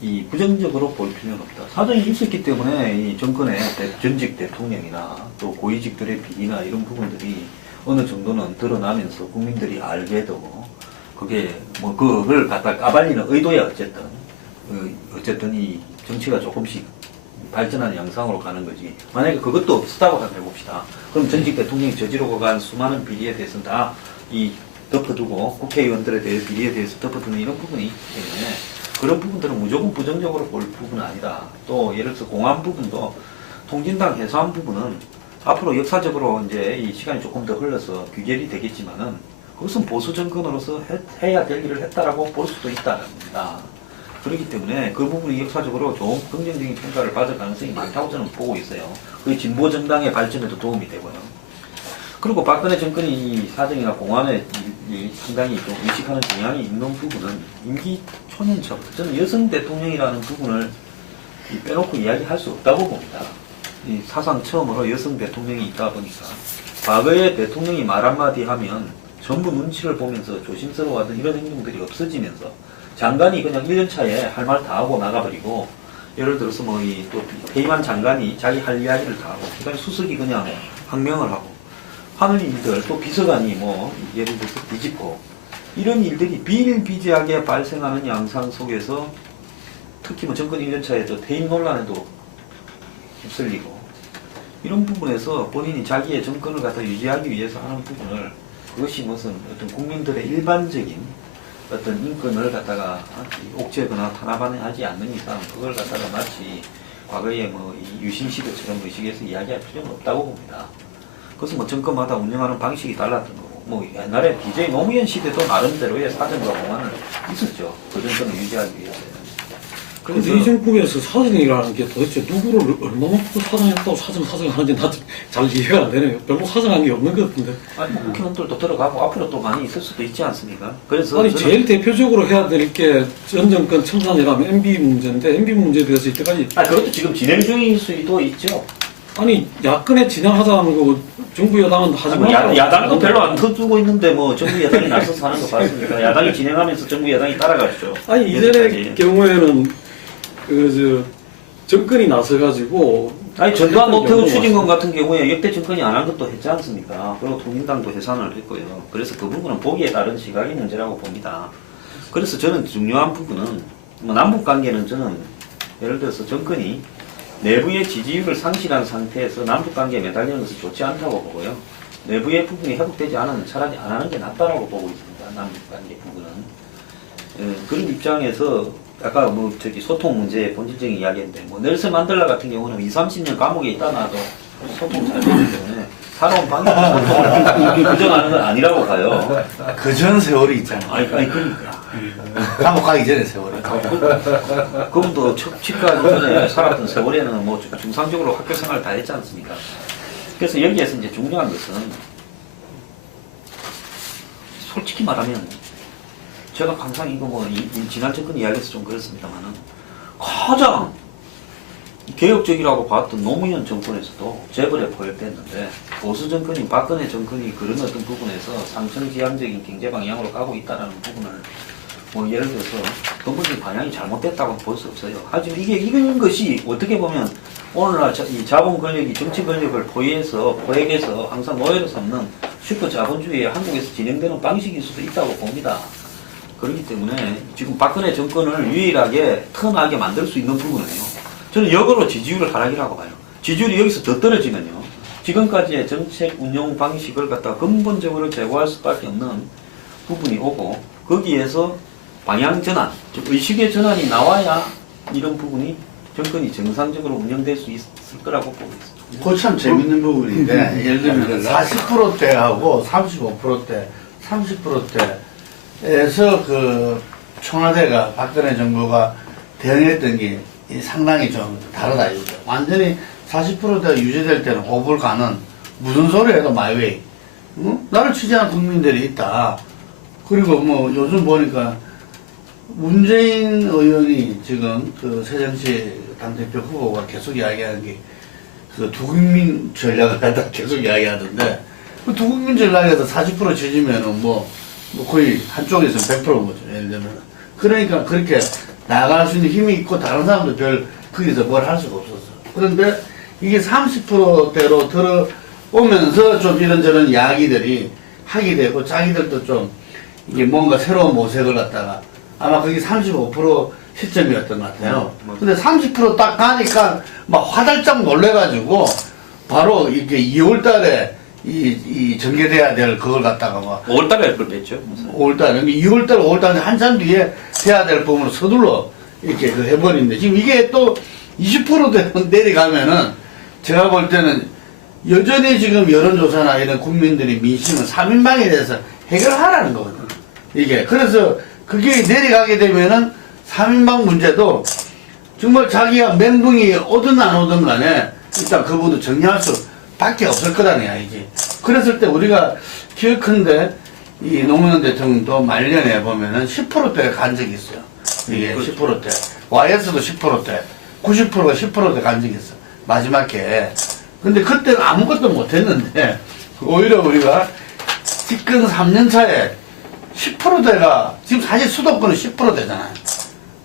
이 부정적으로 볼 필요는 없다. 사정이 있었기 때문에 이 정권의 전직 대통령이나 또 고위직들의 비리나 이런 부분들이 어느 정도는 드러나면서 국민들이 알게 되고 그게 뭐 그걸 갖다 까발리는 의도야 어쨌든 이 정치가 조금씩 발전하는 양상으로 가는 거지. 만약에 그것도 없었다고 해봅시다. 그럼 전직 대통령이 저지르고 간 수많은 비리에 대해서는 다 이 덮어두고 국회의원들에 대해 비리에 대해서 덮어두는 이런 부분이 있기 때문에 그런 부분들은 무조건 부정적으로 볼 부분은 아니다. 또 예를 들어서 공안 부분도 통진당 해소한 부분은 앞으로 역사적으로 이제 이 시간이 조금 더 흘러서 규결이 되겠지만은 그것은 보수 정권으로서 해야 될 일을 했다라고 볼 수도 있다는 겁니다. 그렇기 때문에 그 부분이 역사적으로 좀 긍정적인 평가를 받을 가능성이 많다고 저는 보고 있어요. 그게 진보 정당의 발전에도 도움이 되고요. 그리고 박근혜 정권이 이 사정이나 공안에 상당히 좀 의식하는 경향이 있는 부분은 임기 초년차부터 저는 여성 대통령이라는 부분을 빼놓고 이야기할 수 없다고 봅니다. 이 사상 처음으로 여성 대통령이 있다 보니까 과거에 대통령이 말 한마디 하면 전부 눈치를 보면서 조심스러워하던 이런 행동들이 없어지면서 장관이 그냥 1년 차에 할 말 다 하고 나가버리고 예를 들어서 뭐 이 또 퇴임한 장관이 자기 할 이야기를 다 하고 그다음에 수석이 그냥 항명을 하고 하는 일들 또 비서관이 뭐 예를 들어서 뒤집고 이런 일들이 비일비재하게 발생하는 양상 속에서 특히 뭐 정권 1년 차에 저 퇴임 논란에도 휩쓸리고 이런 부분에서 본인이 자기의 정권을 갖다 유지하기 위해서 하는 부분을 그것이 무슨 어떤 국민들의 일반적인 어떤 인권을 갖다가 옥죄거나 탄압하지 않는 이상 그걸 갖다가 마치 과거에 뭐 유신시대처럼 의식해서 이야기할 필요는 없다고 봅니다. 그것은 뭐 정권마다 운영하는 방식이 달랐던 거고 뭐 옛날에 DJ 노무현 시대도 나름대로의 사정과 공안을 있었죠. 그 정권을 유지하기 위해서는. 근데 이 정부에서 사정이라는 게 도대체 누구를 얼마만큼 사정했다고 사정하는지 나도 잘 이해가 안 되네요. 별로 사정한 게 없는 것 같은데. 아니 뭐 국회의원들도 들어가고 앞으로 또 많이 있을 수도 있지 않습니까? 그래서 아니 제일 대표적으로 해야 될 게 전 정권 청산이라면 MB 문제인데 MB 문제에 대해서 이때까지 그것도 지금 진행 중일 수도 있죠. 아니 야권에 진행하자는 거고 정부 여당은 하지 말라고 야당도 별로 안 터주고 있는데 뭐 정부 여당이 나서서 하는 거 봤습니까? 야당이 진행하면서 정부 여당이 따라가죠. 아니 이전의 경우에는 정권이 나서가지고 아니 전두환 노태우 추진권 같은 경우에 역대 정권이 안 한 것도 했지 않습니까? 그리고 통일당도 해산을 했고요. 그래서 그 부분은 보기에 따른 시각의 문제라고 봅니다. 그래서 저는 중요한 부분은 뭐 남북 관계는 저는 예를 들어서 정권이 내부의 지지율을 상실한 상태에서 남북 관계에 매달리는 것은 좋지 않다고 보고요. 내부의 부분이 회복되지 않으면 차라리 안 하는 게 낫다라고 보고 있습니다. 남북 관계 부분은. 그런 입장에서 아까 뭐 저기 소통 문제의 본질적인 이야기인데 뭐 넬슨 만델라 같은 경우는 20-30년 감옥에 있다 놔도 소통 잘 되기 때문에 살아온 방식으로 소통을 부정하는 건 아니라고 봐요. 그 전 세월이 있잖아. 아니 그러니까. 감옥 가기 전에 세월이. 그분도 치과하기 전에 살았던 세월에는 뭐 정상적으로 학교 생활 다 했지 않습니까? 그래서 여기에서 이제 중요한 것은 솔직히 말하면 제가 항상 이거 뭐 지난 정권 이야기에서 좀 그렇습니다만은 가장 개혁적이라고 봤던 노무현 정권에서도 재벌에 포획됐는데 보수 정권인 박근혜 정권이 그런 어떤 부분에서 상층지향적인 경제 방향으로 가고 있다는 부분을 뭐 예를 들어서 근본적인 방향이 잘못됐다고 볼 수 없어요. 하지만 이런 것이 어떻게 보면 오늘날 이 자본 권력이 정치 권력을 포획해서 항상 노예로 삼는 슈퍼 자본주의에 한국에서 진행되는 방식일 수도 있다고 봅니다. 그렇기 때문에 지금 박근혜 정권을 유일하게 턴하게 만들 수 있는 부분은요. 저는 역으로 지지율을 하락이라고 봐요. 지지율이 여기서 더 떨어지면요. 지금까지의 정책 운영 방식을 갖다가 근본적으로 제고할 수밖에 없는 부분이 오고 거기에서 방향 전환, 즉 의식의 전환이 나와야 이런 부분이 정권이 정상적으로 운영될 수 있을 거라고 보고 있습니다. 그거 참 재밌는 부분인데 예를 들면 40%대하고 35%대, 30%대에서 그 청와대가 박근혜 정부가 대응했던 게 상당히 좀 다르다 이거죠. 완전히 40%대가 유지될 때는 오불가는 무슨 소리 해도 마이웨이. 응? 나를 지지하는 국민들이 있다. 그리고 뭐 요즘 보니까 문재인 의원이 지금 그 새정치당 대표 후보가 계속 이야기하는 게 그 두국민 전략을 갖다 계속 이야기하던데 그 두국민 전략에서 40% 지지면은 뭐 거의 한쪽에서 100%인 거죠. 예를 들면. 그러니까 그렇게 나갈 수 있는 힘이 있고 다른 사람도 별 거기서 뭘 할 수가 없었어. 그런데 이게 30%대로 들어오면서 좀 이런저런 이야기들이 하게 되고 자기들도 좀 이게 뭔가 새로운 모색을 갖다가 아마 그게 35% 시점이었던 것 같아요. 근데 30% 딱 가니까 막 화들짝 놀래가지고 바로 이렇게 2월 달에 이 전개돼야 될 그걸 갖다가 막 5월 달에 그걸 뺐죠. 5월 달에 2월 달, 5월 달에 한참 뒤에 돼야 될 부분을 서둘러 이렇게 그 해버리는데 지금 이게 또 20% 내려가면은 제가 볼 때는 여전히 지금 여론조사나 이런 국민들이 민심은 3인방에 대해서 해결하라는 거거든요. 이게. 그래서 그게 내려가게 되면은 3인방 문제도 정말 자기가 멘붕이 오든 안 오든 간에 일단 그분도 정리할 수 밖에 없을 거라는 이야기지. 그랬을 때 우리가 기억한데 이 노무현 대통령도 말년에 보면은 10%대에 간 적이 있어요. 이게 10%대. YS도 10%대. 90%가 10%대 간 적이 있어. 마지막에. 근데 그때는 아무것도 못 했는데 오히려 우리가 집권 3년 차에 10%대가 지금 사실 수도권은 10%대잖아요.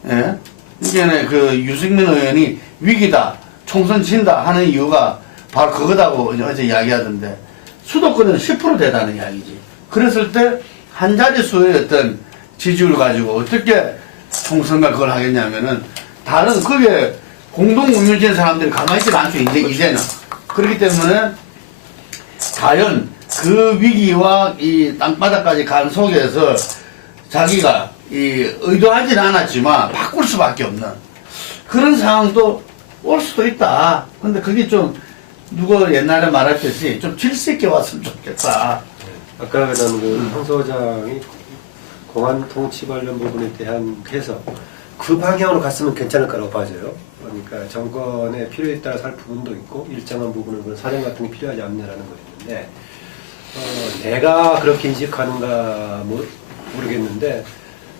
예? 이게 그 유승민 의원이 위기다, 총선 진다 하는 이유가 바로 그거다고 어제 이야기하던데 수도권은 10%대다는 이야기지. 그랬을 때 한 자릿수의 어떤 지지율 가지고 어떻게 총선과 그걸 하겠냐면은 다른 그게 공동운명진 사람들이 가만히 있지 않죠. 이제는. 그렇기 때문에 과연 그 위기와 이 땅바닥까지 간 속에서 자기가 의도하지는 않았지만 바꿀 수밖에 없는 그런 상황도 올 수도 있다. 근데 그게 좀 누가 옛날에 말했듯이 좀 질서 있게 왔으면 좋겠다. 아까 그런 그황 소장이 공안 통치 관련 부분에 대한 해석 그 방향으로 갔으면 괜찮을 거라고 봐져요. 그러니까 정권에 필요에 따라 살 부분도 있고 일정한 부분은 그런 사정 같은 게 필요하지 않느냐라는 것인데 내가 그렇게 인식하는가 모르겠는데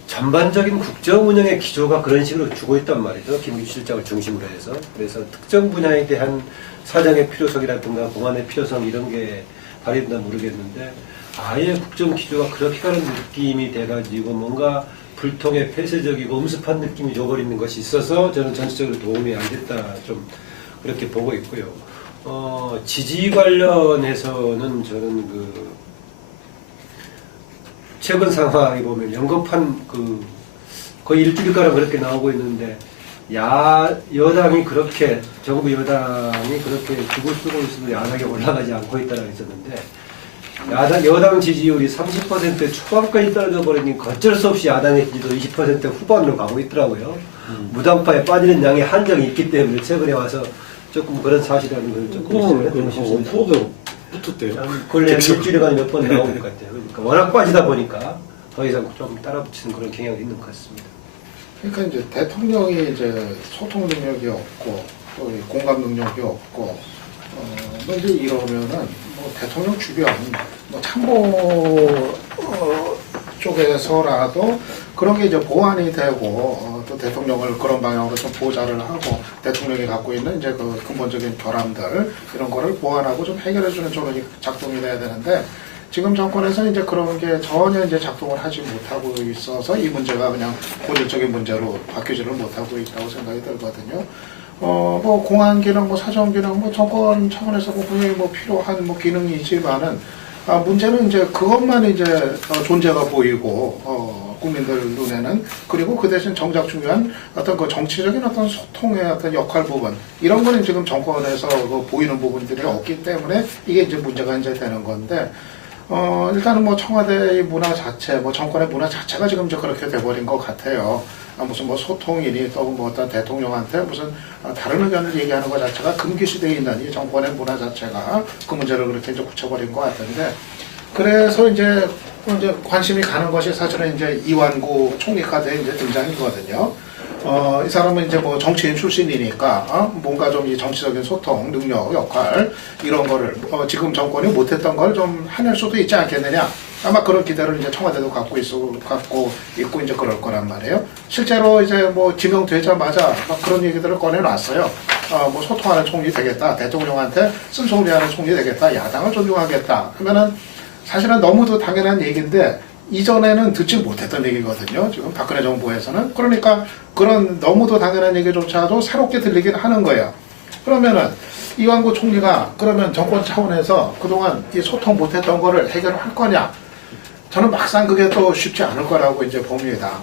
전반적인 국정 운영의 기조가 그런 식으로 주고 있단 말이죠. 김기춘 실장을 중심으로 해서. 그래서 특정 분야에 대한 사정의 필요성이라든가 공안의 필요성 이런 게 발휘된다 모르겠는데 아예 국정 기조가 그렇게 가는 느낌이 돼가지고 뭔가 불통의 폐쇄적이고 엄습한 느낌이 줘버리는 것이 있어서 저는 전체적으로 도움이 안 됐다 좀 그렇게 보고 있고요. 지지 관련해서는 저는 그 최근 상황에 보면 연거판 그 거의 일주일가량 그렇게 나오고 있는데 여당이 그렇게 정부 여당이 그렇게 죽을 쓰고 있어도 야당이 올라가지 않고 있다라고 했었는데 여당 지지율이 30% 초반까지 떨어져 버리니까 어쩔 수 없이 야당의 지지도 20% 후반으로 가고 있더라고요. 무당파에 빠지는 양의 한정이 있기 때문에 최근에 와서 조금 그런 사실이라는 걸 조금 그건 5%대로 붙었대요. 원래 일주일간 몇 번 나오는 것 같아요. 그러니까 워낙 빠지다 보니까 더 이상 좀 따라붙이는 그런 경향이 있는 것 같습니다. 그러니까 이제 대통령이 이제 소통 능력이 없고 또 공감 능력이 없고 뭐 이제 이러면은 뭐 대통령 주변 뭐 참모 쪽에서라도 그런 게 이제 보완이 되고 또 대통령을 그런 방향으로 좀 보좌를 하고 대통령이 갖고 있는 이제 그 근본적인 결함들 이런 거를 보완하고 좀 해결해주는 쪽으로 작동이 돼야 되는데 지금 정권에서 이제 그런 게 전혀 이제 작동을 하지 못하고 있어서 이 문제가 그냥 고질적인 문제로 바뀌지를 못하고 있다고 생각이 들거든요. 뭐 공안 기능, 뭐 사정 기능, 뭐 정권 차원에서 분명히 뭐 필요한 뭐 기능이지만은 문제는 이제 그것만 이제 존재가 보이고 국민들 눈에는 그리고 그 대신 정작 중요한 어떤 그 정치적인 어떤 소통의 어떤 역할 부분 이런 거는 지금 정권에서 그 보이는 부분들이 없기 때문에 이게 이제 문제가 이제 되는 건데 일단은 뭐 청와대의 문화 자체, 뭐 정권의 문화 자체가 지금 이제 그렇게 돼버린 것 같아요. 무슨 뭐 소통이니 또 뭐 어떤 대통령한테 무슨 다른 의견을 얘기하는 것 자체가 금기시되어 있는 이 정권의 문화 자체가 그 문제를 그렇게 이제 굳혀버린 것 같은데, 그래서 이제 관심이 가는 것이 사실은 이제 이완구 총리 카드에 이제 등장이거든요. 이 사람은 이제 뭐 정치인 출신이니까 뭔가 좀 이 정치적인 소통, 능력, 역할 이런 거를 지금 정권이 못했던 걸 좀 해낼 수도 있지 않겠느냐. 아마 그런 기대를 이제 청와대도 갖고 있고 이제 그럴 거란 말이에요. 실제로 이제 뭐 지명되자마자 막 그런 얘기들을 꺼내놨어요. 뭐 소통하는 총리 되겠다, 대통령한테 쓴소리하는 총리 되겠다, 야당을 존중하겠다 하면은 사실은 너무도 당연한 얘기인데 이전에는 듣지 못했던 얘기거든요. 지금 박근혜 정부에서는. 그러니까 그런 너무도 당연한 얘기조차도 새롭게 들리긴 하는 거예요. 그러면은 이완구 총리가 그러면 정권 차원에서 그동안 이 소통 못했던 거를 해결을 할 거냐? 저는 막상 그게 또 쉽지 않을 거라고 이제 봅니다.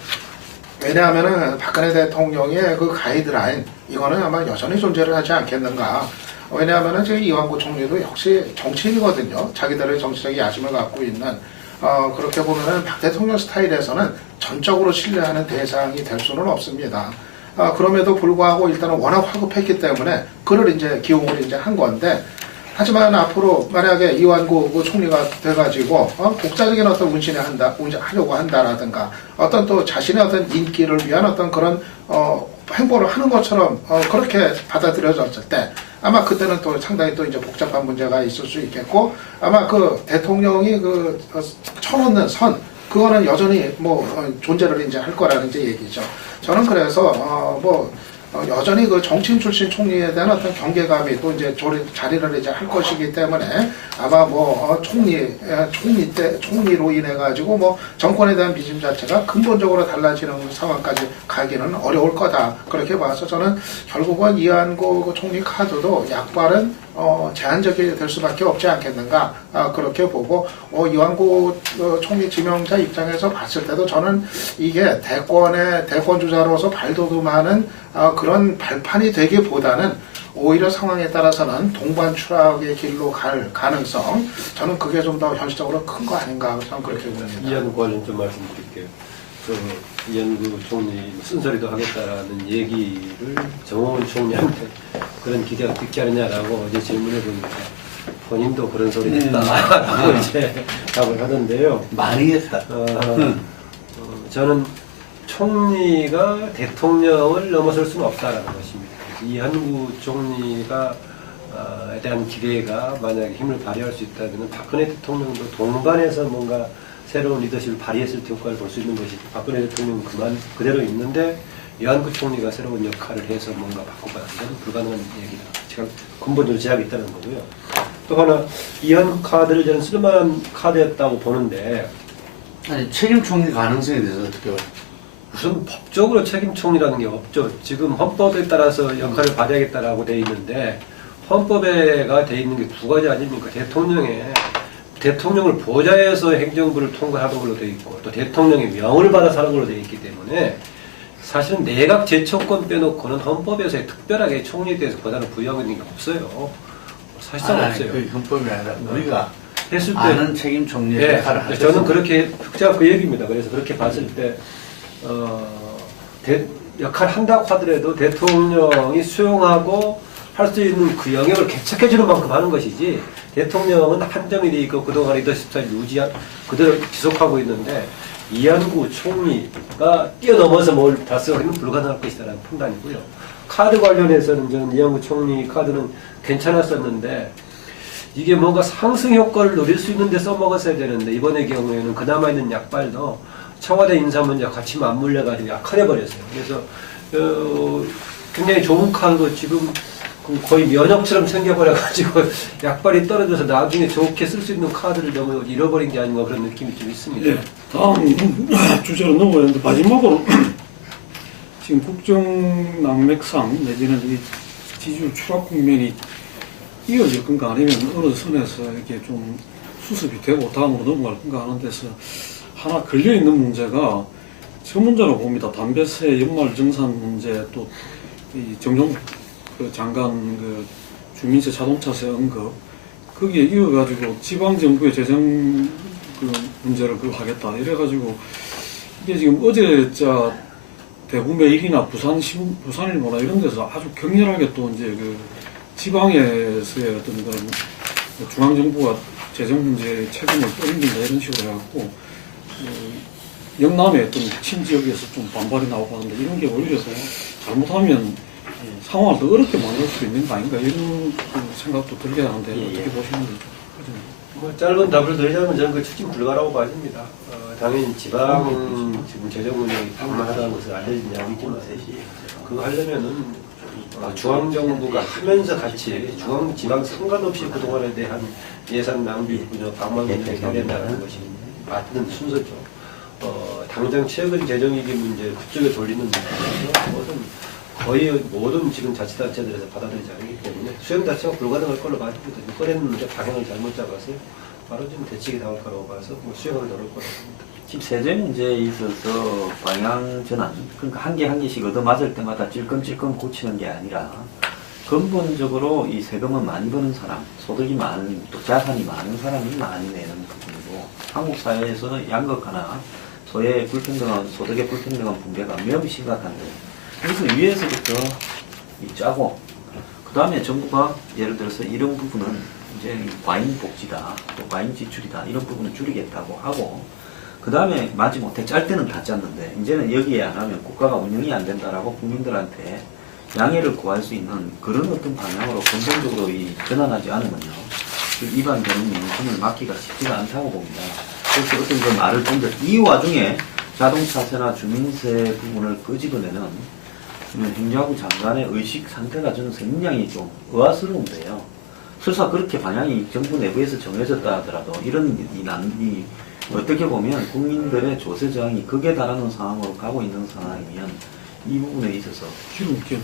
왜냐하면은 박근혜 대통령의 그 가이드라인, 이거는 아마 여전히 존재를 하지 않겠는가. 왜냐하면은 지금 이완구 총리도 역시 정치인이거든요. 자기들의 정치적인 야심을 갖고 있는, 그렇게 보면은 박 대통령 스타일에서는 전적으로 신뢰하는 대상이 될 수는 없습니다. 그럼에도 불구하고 일단은 워낙 화급했기 때문에 그를 이제 기용을 이제 한 건데, 하지만 앞으로 만약에 이완구 총리가 돼가지고 독자적인 어떤 하려고 한다라든가 어떤 또 자신의 어떤 인기를 위한 어떤 그런 행보를 하는 것처럼 그렇게 받아들여졌을 때 아마 그때는 또 상당히 또 이제 복잡한 문제가 있을 수 있겠고, 아마 그 대통령이 쳐놓는 선, 그거는 여전히 뭐 존재를 이제 할 거라는 이제 얘기죠. 저는 그래서 여전히 그 정치인 출신 총리에 대한 어떤 경계감이 또 이제 자리를 이제 할 것이기 때문에 아마 총리로 인해 가지고 뭐 정권에 대한 비중 자체가 근본적으로 달라지는 상황까지 가기는 어려울 거다. 그렇게 봐서 저는 결국은 이완구 총리 카드도 약발은 제한적이 될 수밖에 없지 않겠는가. 그렇게 보고 이완구 총리 지명자 입장에서 봤을 때도 저는 이게 대권 주자로서 발돋움하는 그런 발판이 되기보다는 오히려 상황에 따라서는 동반 추락의 길로 갈 가능성, 저는 그게 좀 더 현실적으로 큰 거 아닌가, 저는 그렇게 봅니다. 이완구 관련 좀 말씀드릴게요. 이완구 총리 쓴소리도 하겠다라는 얘기를 정홍원 총리한테 그런 기대가 듣지 않느냐라고 어제 질문해 보니까 본인도 그런 소리 했다라고 이제 답을 하던데요. 많이 했다. 저는 총리가 대통령을 넘어설 수는 없다라는 것입니다. 이완구 총리가 에 대한 기대가 만약에 힘을 발휘할 수 있다면 박근혜 대통령도 동반해서 뭔가 새로운 리더십을 발휘했을 때 효과를 볼 수 있는 것이지, 박근혜 대통령은 그대로 있는데 이완구 총리가 새로운 역할을 해서 뭔가 바꿔봐야 하는 불가능한 얘기다. 제가 근본적으로 제약이 있다는 거고요. 또 하나, 이완구 카드를 저는 쓸만한 카드였다고 보는데, 아니, 책임 총리 가능성에 대해서 어떻게 봐요? 무슨 법적으로 책임 총리라는 게 없죠. 지금 헌법에 따라서 역할을 발휘하겠다라고 돼 있는데, 헌법에가 돼 있는 게 두 가지 아닙니까? 대통령을 보좌해서 행정부를 통과하는 걸로 돼 있고, 또 대통령의 명을 받아서 하는 걸로 돼 있기 때문에 사실은 내각 제청권 빼놓고는 헌법에서 특별하게 총리에 대해서 권한을 부여하고 있는 게 없어요. 사실상 없어요. 그 헌법이 아니라 우리가 했을 때 아는 책임 총리의 역할을 하죠. 저는 그렇게 제가 그 얘기입니다. 그래서 그렇게 봤을 때 역할 한다고 하더라도 대통령이 수용하고 할 수 있는 그 영역을 개척해주는 만큼 하는 것이지, 대통령은 한정이 돼 있고 그동안 리더십 스타일 그대로 지속하고 있는데, 이완구 총리가 뛰어넘어서 뭘 달성하기는 불가능할 것이다라는 판단이고요. 카드 관련해서는 저는 이완구 총리 카드는 괜찮았었는데, 이게 뭔가 상승 효과를 노릴 수 있는데 써먹었어야 되는데, 이번의 경우에는 그나마 있는 약발도 청와대 인사 문제와 같이 맞물려가지고 약화돼버렸어요. 그래서 굉장히 좋은 카드도 지금 거의 면역처럼 생겨버려가지고 약발이 떨어져서 나중에 좋게 쓸 수 있는 카드를 너무 잃어버린 게 아닌가, 그런 느낌이 좀 있습니다. 네, 다음 주제로 넘어야 하는데, 마지막으로 지금 국정낭맥상 내지는 이 지지율 추락 국면이 이어질 건가, 아니면 어느 선에서 이렇게 좀 수습이 되고 다음으로 넘어갈 건가 하는 데서 하나 걸려있는 문제가 저 문제로 봅니다. 담배세 연말 정산 문제, 또 이 정종 장관 주민세 자동차세 언급, 거기에 이어가지고 지방정부의 재정 그 문제를 그거 하겠다. 이래가지고 이게 지금 어제 대구매일이나 부산일보나 이런 데서 아주 격렬하게 또 이제 그 지방에서의 어떤 그런 중앙정부가 재정 문제에 책임을 떠넘긴다 이런 식으로 해갖고 영남의 어떤 친지역에서 좀 반발이 나오고 하는데 이런 게 오히려 잘못하면 상황을 더 어렵게 만들 수 있는 거 아닌가 이런 생각도 들게 하는데 어떻게 보시는 거죠? 뭐 짧은 답을 드리자면 저는 그 추진 불가라고 봐집니다. 당연히 지방 지금 재정 운영이 방만하다는 것을 알려진 이야기지만 그거 하려면은 중앙정부가 하면서 같이 지방 상관없이 그동안에 대한 예산 낭비, 방만 운영을 해야 된다는 것이 맞는 순서죠. 당장 최근 재정위기 문제 그쪽에 돌리는 문제에서 거의 모든 지금 자치단체들에서 받아들이지 않기 때문에 수행 자체가 불가능할 걸로 봐집니다. 꺼내는 문제 방향을 잘못 잡았어요. 바로 지금 대책이 나올 거라고 봐서 수행을 어려울 거라고 봅니다. 지금 세제 문제에 있어서 방향 전환, 그러니까 한 개 한 개씩 얻어맞을 때마다 찔끔찔끔 고치는 게 아니라 근본적으로 이 세금을 많이 버는 사람, 소득이 많은, 또 자산이 많은 사람이 많이 내는 부분이고 한국 사회에서는 양극화나 소의 불평등한, 소득의 불평등한 분배가 매우 심각한데 그래서 위에서부터 짜고 그 다음에 정부가 예를 들어서 이런 부분은 이제 과잉 복지다, 또 과잉 지출이다 이런 부분을 줄이겠다고 하고 그 다음에 마지못해 짤 때는 다 짰는데 이제는 여기에 안 하면 국가가 운영이 안 된다라고 국민들한테 양해를 구할 수 있는 그런 어떤 방향으로 근본적으로 전환하지 않으면요 위반되는 민심을 막기가 쉽지가 않다고 봅니다. 그래서 어떤 그 말을 던져 이 와중에 자동차세나 주민세 부분을 끄집어내는 행정부 장관의 의식 상태가 저는 굉장히 좀 의아스러운데요. 설사 그렇게 방향이 정부 내부에서 정해졌다 하더라도 이런 어떻게 보면 국민들의 조세 저항이 극에 달하는 상황으로 가고 있는 상황이면 이 부분에 있어서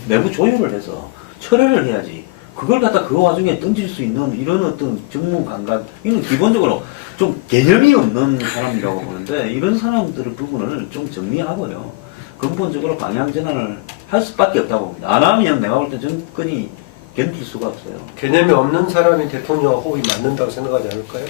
내부 조율을 해서 철회를 해야지. 그걸 갖다 그 와중에 던질 수 있는 이런 어떤 정무 감각, 이는 기본적으로 좀 개념이 없는 사람이라고 보는데 이런 사람들의 부분을 좀 정리하고요. 근본적으로 방향 전환을 할 수밖에 없다고 봅니다. 안 하면 내가 볼 때 정권이 견딜 수가 없어요. 개념이 없는 사람이 대통령과 호흡이 맞는다고 생각하지 않을까요?